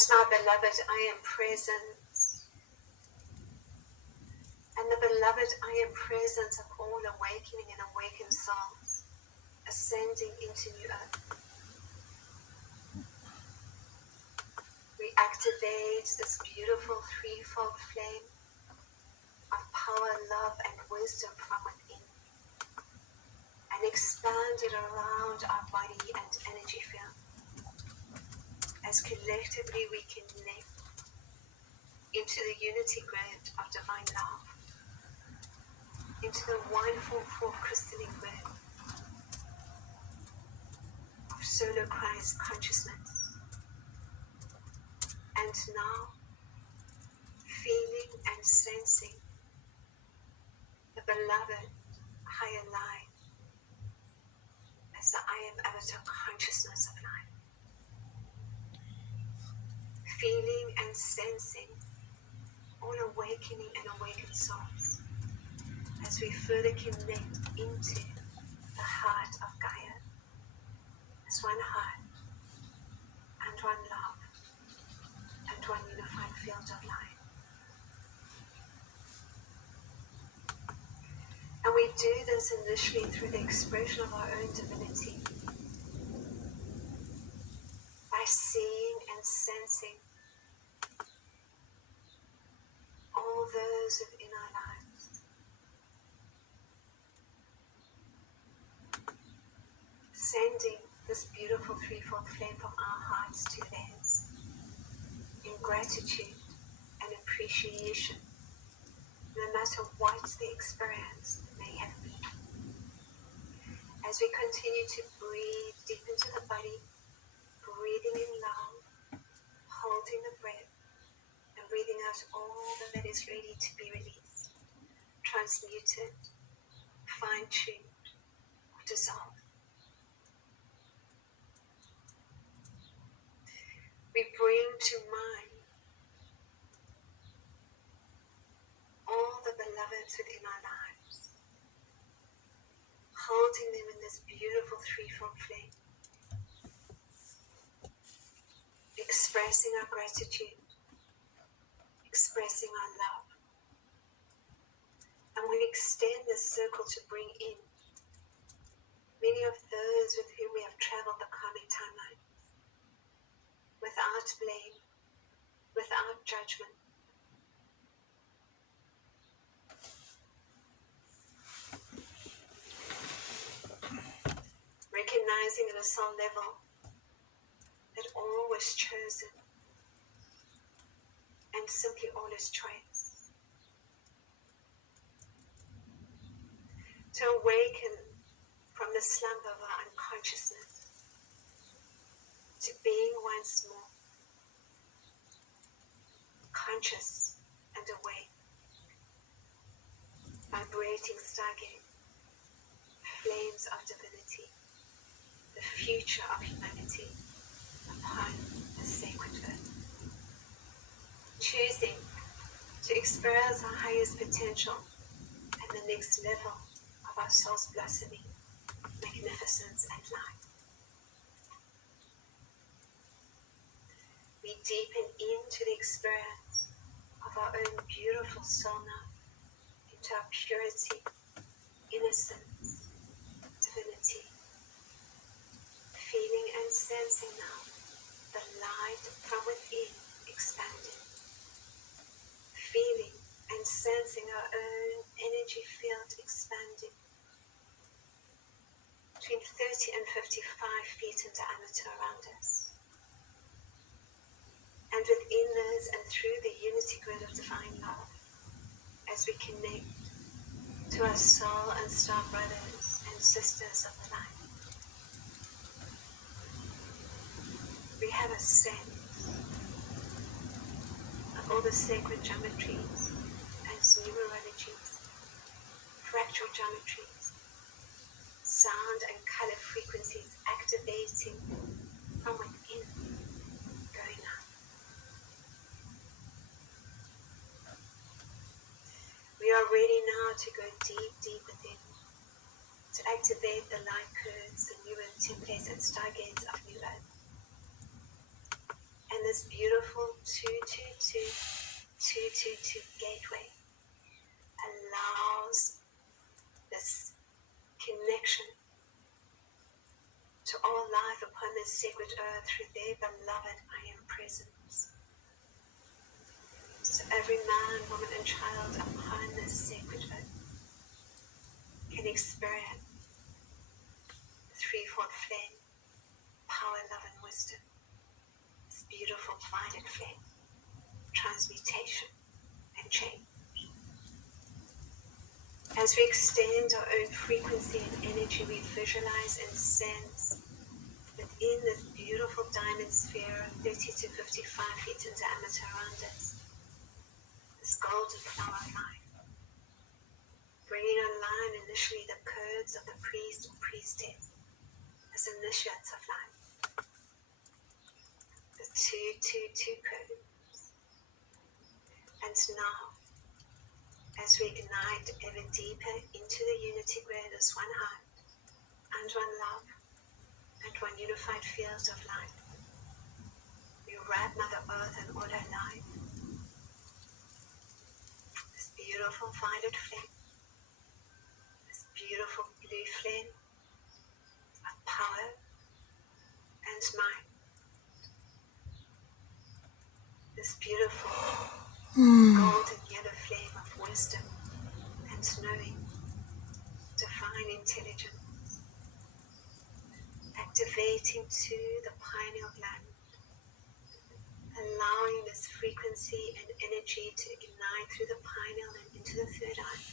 As my beloved, I am present. And the beloved, I am present of all awakening and awakened souls, ascending into new earth. We activate this beautiful threefold flame of power, love, and wisdom from within, and expand it around our body and energy field, as collectively we connect into the unity grid of divine love, into the wonderful fourth crystalline grid of solar Christ consciousness. And now, feeling and sensing the beloved higher light as the I am avatar consciousness of life. Feeling and sensing all awakening and awakened souls as we further connect into the heart of Gaia as one heart and one love and one unified field of light. And we do this initially through the expression of our own divinity, by seeing and sensing all those within our lives, sending this beautiful threefold flame from our hearts to theirs in gratitude and appreciation, no matter what the experience may have been. As we continue to breathe deep into the body, breathing in love, holding the breath, and breathing out all that is ready to be released, transmuted, fine-tuned, or dissolved. We bring to mind all the beloveds within our lives, holding them in this beautiful threefold flame, expressing our gratitude, expressing our love. And we extend this circle to bring in many of those with whom we have traveled the karmic timeline, without blame, without judgment. Recognizing at a soul level that all was chosen and simply all is choice. To awaken from the slumber of our unconsciousness to being once more conscious and awake, vibrating stargate, flames of divinity, the future of humanity upon the sacred earth. Choosing to experience our highest potential and the next level of our soul's blossoming, magnificence, and light. We deepen into the experience of our own beautiful soul now, into our purity, innocence, divinity. Feeling and sensing now the light from within expanding. Feeling and sensing our own energy field expanding. Between 30 and 55 feet in diameter around us. And within this and through the unity grid of divine love, as we connect to our soul and star brothers and sisters of the light, we have a sense of all the sacred geometries and numerologies, fractal geometries, sound and color frequencies activating from within, going out. We are ready now to go deep, deep within, to activate the light codes, the new earth templates and stargates of new earth. And And this beautiful 222 gateway allows this connection to all life upon this sacred earth through their beloved I Am presence. So every man, woman, and child upon this sacred earth can experience the threefold flame, power, love, and wisdom. This beautiful violet flame, transmutation and change. As we extend our own frequency and energy, we visualize and sense within this beautiful diamond sphere, 30 to 55 feet in diameter around us, this golden flower of life, bringing online initially the codes of the priest or priestess as initiates of life, the 222 code. And now, as we ignite ever deeper into the unity grid as one heart and one love and one unified field of light, we wrap Mother Earth and all her life, this beautiful violet flame, this beautiful blue flame of power and might, this beautiful golden yellow flame of wisdom and knowing, divine intelligence, activating to the pineal gland, allowing this frequency and energy to ignite through the pineal and into the third eye,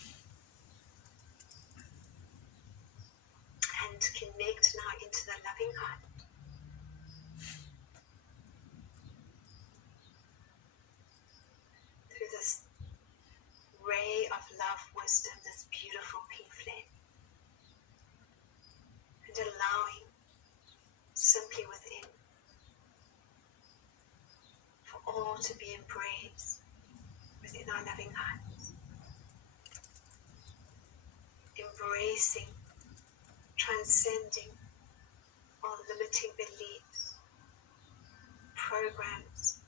and connect now into the loving heart. Through this ray of love, wisdom, this beautiful pink flame, and allowing simply within for all to be embraced within our loving hearts, embracing, transcending all limiting beliefs, programs,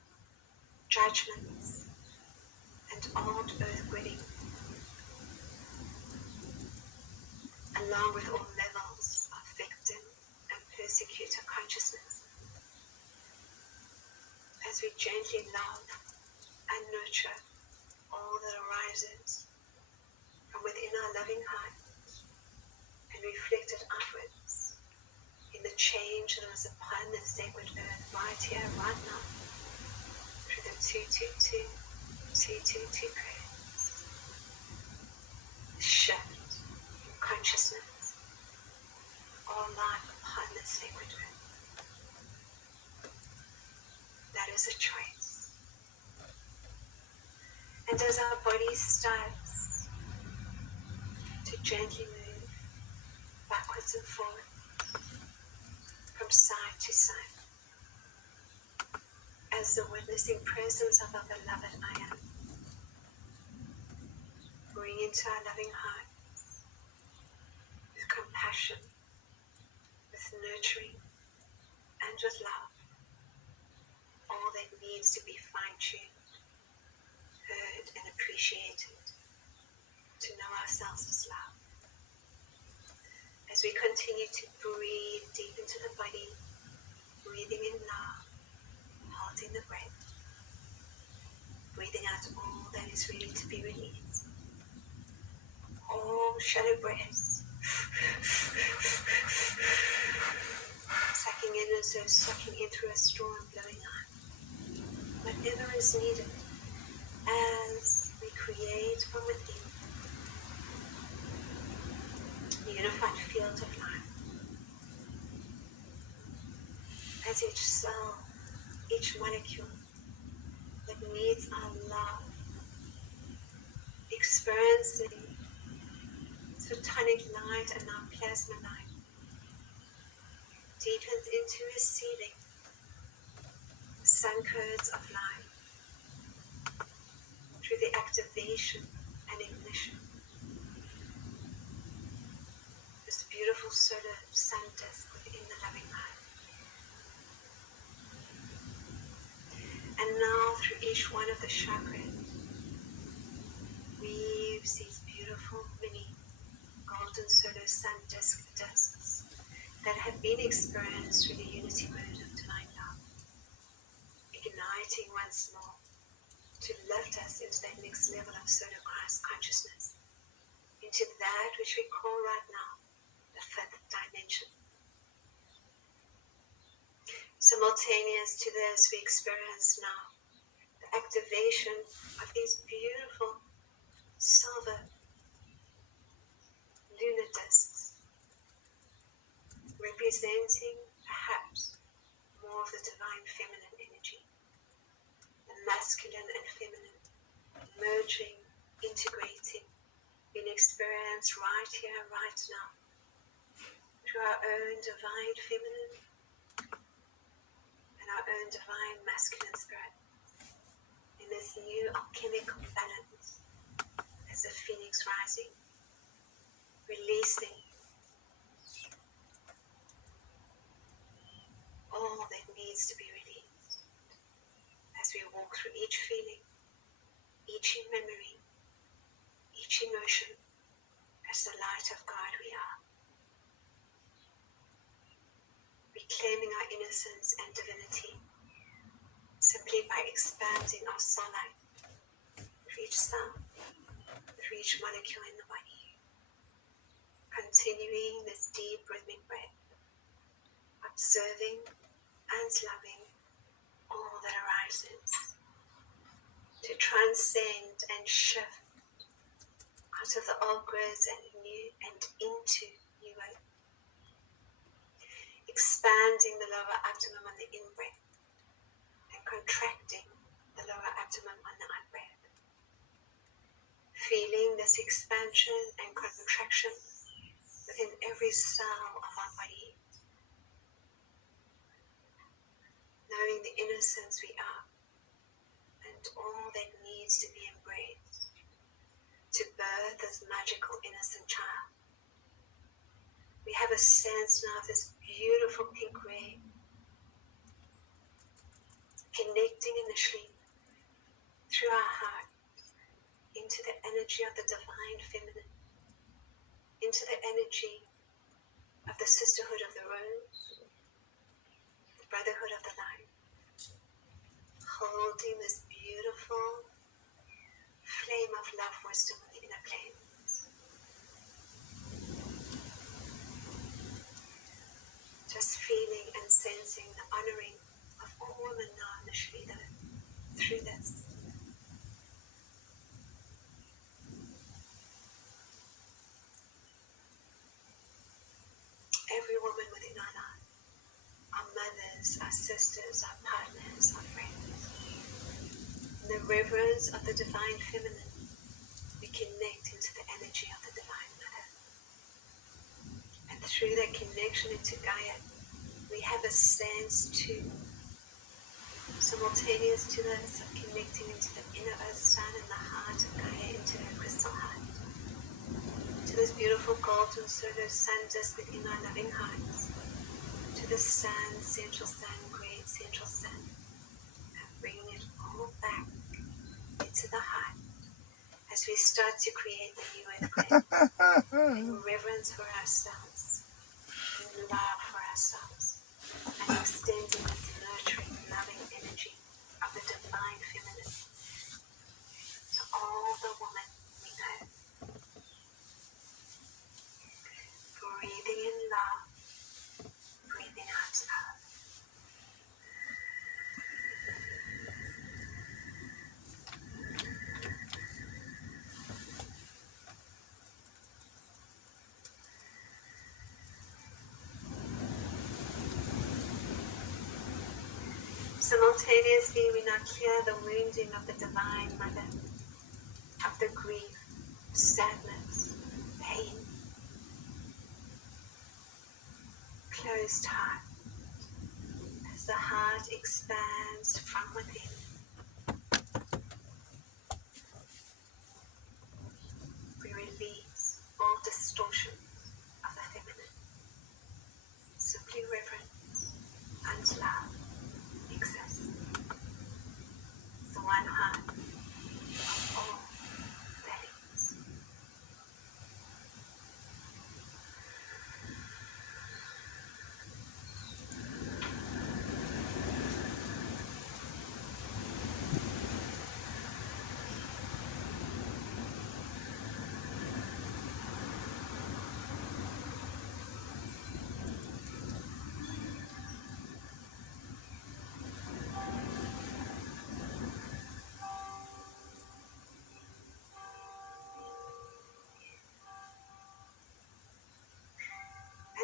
judgments, and old earth gridding, along with all levels of victim and persecutor consciousness, as we gently love and nurture all that arises from within our loving heart and reflect it outwards in the change that is upon this sacred earth right here, right now, through the 222 prayers. Shift in consciousness, all life upon this sacred earth. That is a choice. And as our body starts to gently move backwards and forward, from side to side, as the witnessing presence of our beloved I Am, bring into our loving heart with compassion, with nurturing, and with love, all that needs to be fine-tuned, heard, and appreciated to know ourselves as love. As we continue to breathe deep into the body, breathing in love, holding the breath, breathing out all that is ready to be released. All shallow breaths, sucking in as though sucking in through a straw and blowing out. Whatever is needed as we create from within a unified field of life. As each cell, each molecule that needs our love, experiencing photonic light and our plasma light, deepens into receiving sun codes of life through the activation and ignition. This beautiful solar sun disk within the loving light. And now through each one of the chakras, weaves these beautiful mini golden solar sun discs that have been experienced through the unity mode of divine love, igniting once more to lift us into that next level of solar Christ consciousness, into that which we call right now the fifth dimension. Simultaneous to this, we experience now the activation of these beautiful silver lunar discs, representing perhaps more of the divine feminine energy, the masculine and feminine merging, integrating, being experienced right here, right now, through our own divine feminine and our own divine masculine spirit, in this new alchemical balance as the phoenix rising, releasing all that needs to be released as we walk through each feeling, each memory, each emotion as the light of God we are, reclaiming our innocence and divinity simply by expanding our soul light through each cell, through each molecule in the body, continuing this deep rhythmic breath, observing and loving all that arises, to transcend and shift out of the old grids and new and into new earth, expanding the lower abdomen on the in-breath and contracting the lower abdomen on the out-breath, feeling this expansion and contraction within every cell of our body, knowing the innocence we are and all that needs to be embraced to birth this magical innocent child. We have a sense now of this beautiful pink ray connecting initially through our heart into the energy of the divine feminine, into the energy of the sisterhood of the rose, the brotherhood of the light, holding this beautiful flame of love wisdom on the inner plane. Just feeling and sensing the honoring of all women now initially through this. Every woman within our life, our mothers, our sisters, our partners, our friends. In the reverence of the divine feminine, we connect into the energy of the divine mother. And through that connection into Gaia, we have a sense too, simultaneous to this, of connecting into the inner earth sun and the heart of Gaia, into her crystal heart, to this beautiful golden solar sun disk within our loving hearts, to the sun, central sun, great central sun, and bringing it all back into the heart as we start to create the new earth grid in reverence for ourselves, in love for ourselves, and extending this nurturing, loving energy of the divine feminine to all the women we know. Breathing in love, breathing out love. Simultaneously, we now clear the wounding of the divine mother, of the grief, sadness, pain, closed heart, as the heart expands from within. We release all distortion of the feminine. Simply reverence and love exists.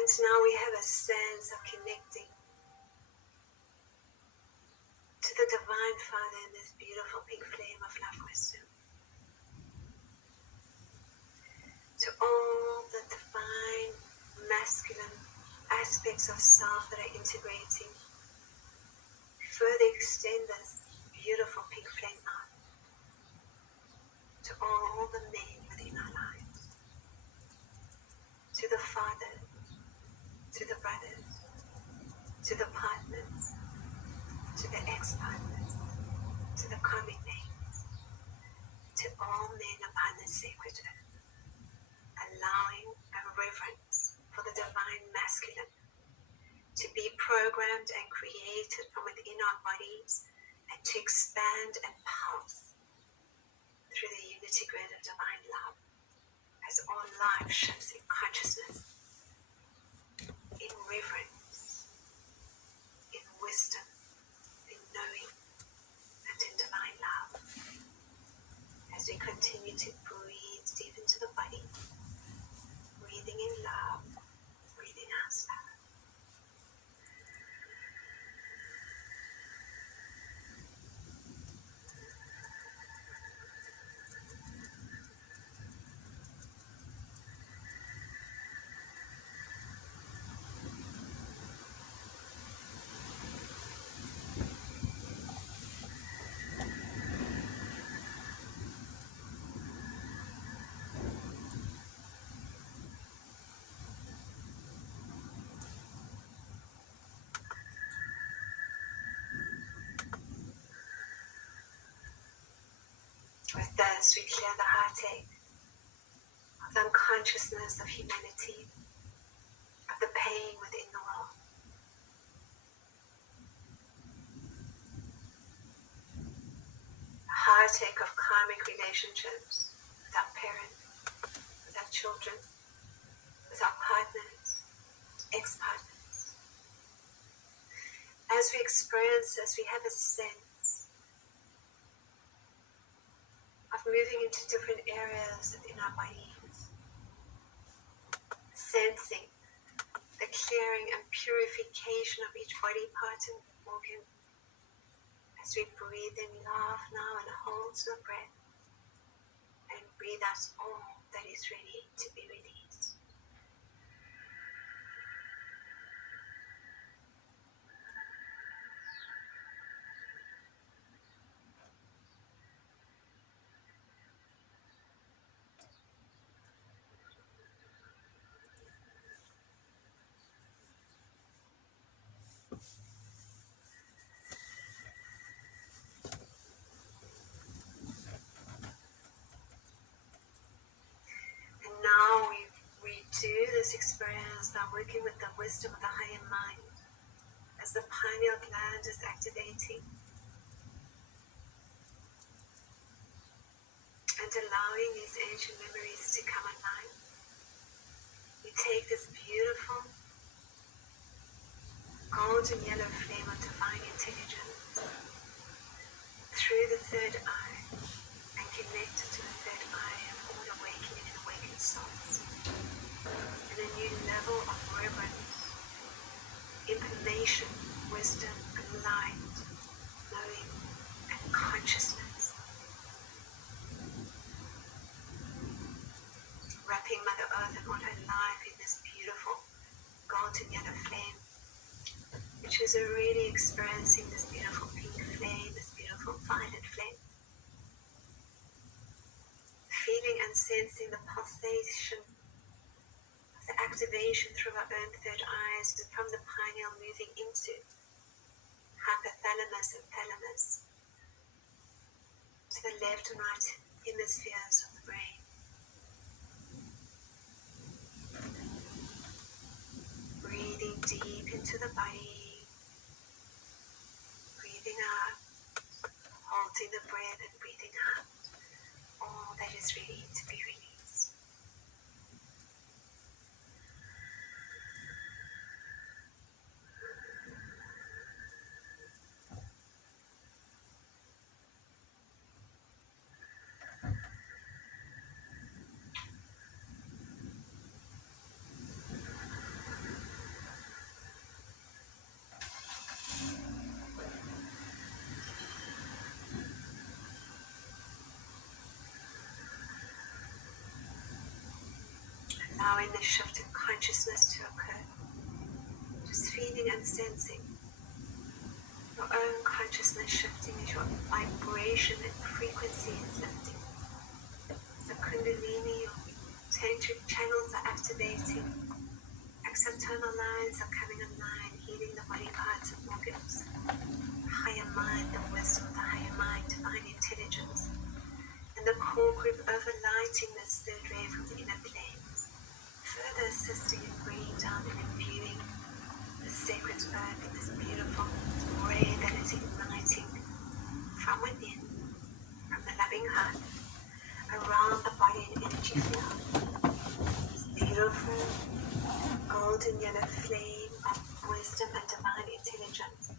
And now we have a sense of connecting to the Divine Father in this beautiful pink flame of love wisdom. To all the divine masculine aspects of self that are integrating, further extend this beautiful pink flame out to all the men within our lives, to the father, to the brothers, to the partners, to the ex-partners, to the karmic mates, to all men upon the sacred earth, allowing a reverence for the divine masculine to be programmed and created from within our bodies and to expand and pulse through the unity grid of divine love as all life shifts in consciousness, in reverence, in wisdom, in knowing, and in divine love. As we continue to breathe deep into the body, breathing in love, breathing out love. With this, we clear the heartache of the unconsciousness of humanity, of the pain within the world. The heartache of karmic relationships with our parents, with our children, with our partners, ex-partners. As we experience this, we have a sense of moving into different areas in our bodies, sensing the clearing and purification of each body part and organ. As we breathe in love now and hold the breath and breathe out all that is ready to be released. Now we do this experience by working with the wisdom of the higher mind as the pineal gland is activating and allowing these ancient memories to come online. We take this beautiful golden yellow flame of divine intelligence through the third eye and connect it to the third eye of all awakening and awakened souls. And a new level of reverence, information, wisdom, and light, knowing, and consciousness. Wrapping Mother Earth and all her life in this beautiful golden yellow flame, which is already experiencing this beautiful pink flame, this beautiful violet flame. Feeling and sensing the pulsation of the activation through our own third eyes and from the pineal moving into hypothalamus and thalamus, to the left and right hemispheres of the brain. Breathing deep into the body, breathing out, holding the breath and breathing out all that is ready to be released. allowing the shift in consciousness to occur. Just feeling and sensing your own consciousness shifting as your vibration and frequency is lifting. The Kundalini or tantric channels are activating. External lines are coming online, healing the body parts and organs. The higher mind, the wisdom of the higher mind, divine intelligence. And the core group overlighting this third ray from the inner planes, further assisting in bringing down and imbuing the sacred earth in this beautiful ray that is igniting from within, from the loving heart, around the body and energy field. This beautiful golden yellow flame of wisdom and divine intelligence,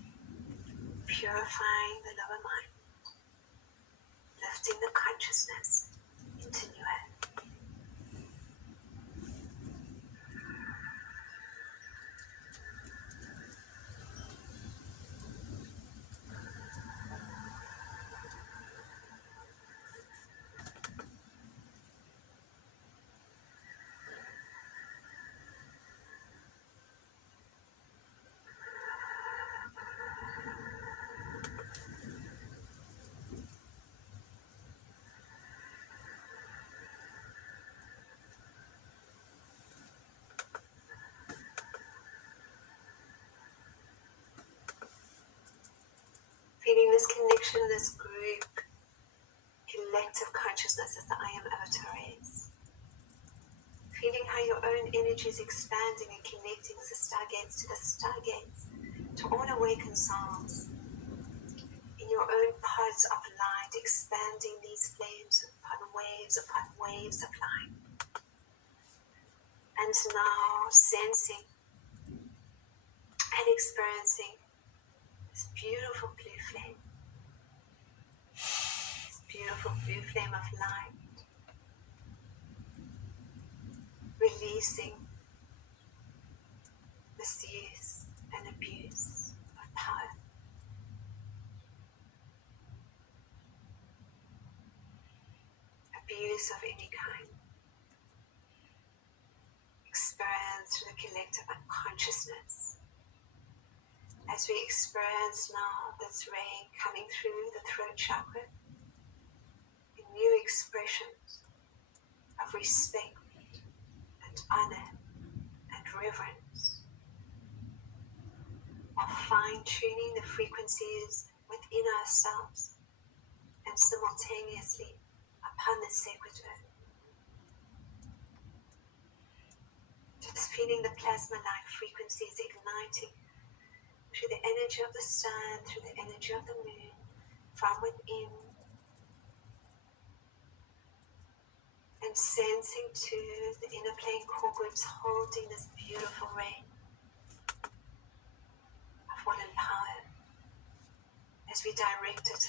purifying the lower mind, lifting the consciousness into new earth. Feeling this connection, this group, collective consciousness as the I Am Avatar is. Feeling how your own energy is expanding and connecting as the stargates to the stargates, to all awakened souls. In your own pods of light, expanding these flames upon waves of light. And now sensing and experiencing this beautiful blue flame. This beautiful blue flame of light. Releasing misuse and abuse of power. Abuse of any kind. Experienced through the collective unconsciousness. As we experience now this ray coming through the throat chakra in new expressions of respect and honor and reverence, of fine-tuning the frequencies within ourselves and simultaneously upon the sacred earth. Just feeling the plasma light frequencies igniting through the energy of the sun, through the energy of the moon, from within, and sensing to the inner plane core groups holding this beautiful ray of one and power as we direct it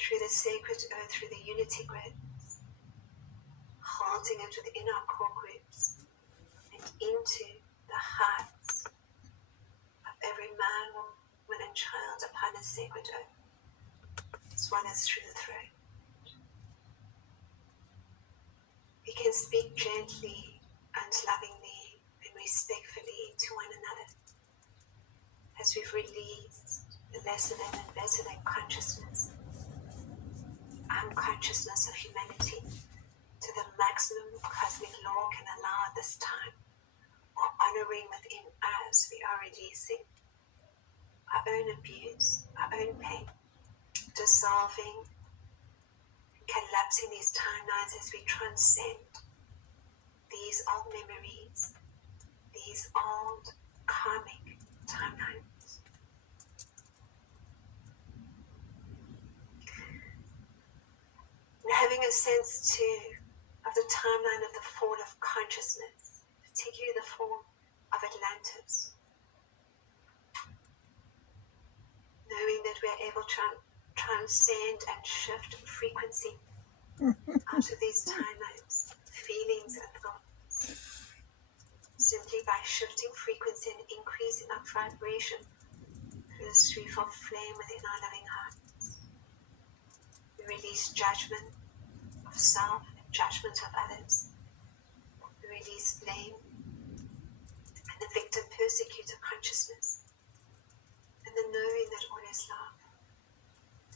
through the sacred earth, through the unity grids, holding it within our core groups and into the hearts of every man, woman and child upon the sacred earth, as well as through the throat. We can speak gently and lovingly and respectfully to one another as we've released the lesser than and better than consciousness, unconsciousness of humanity to the maximum cosmic law can allow at this time, or honoring within us, we are releasing our own abuse, our own pain, dissolving, collapsing these timelines as we transcend these old memories, these old karmic timelines. And having a sense too of the timeline of the fall of consciousness, particularly the fall of Atlantis. Knowing that we are able to transcend and shift frequency out of these timelines, feelings and thoughts, simply by shifting frequency and increasing our vibration through this threefold flame within our loving hearts. We release judgment of self and judgment of others. We release release blame and the victim-persecutor consciousness, and the knowing that all is love,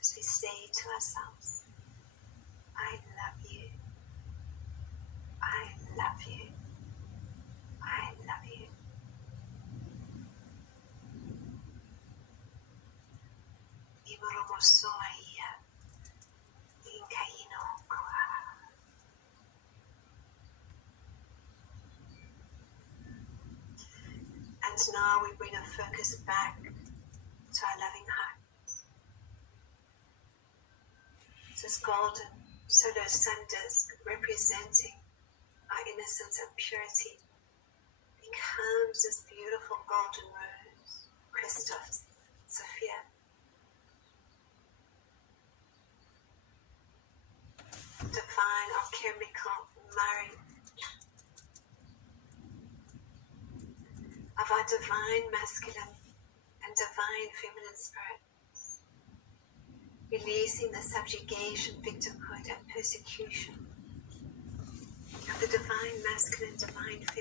as we say to ourselves, I love you, I love you, I love you. And now we bring our focus back to our loving heart. This golden solar sun disk representing our innocence and purity becomes this beautiful golden rose, Christos, Sophia. Divine alchemical marriage of our divine masculine and divine feminine spirits, releasing the subjugation, victimhood, and persecution of the divine masculine, divine feminine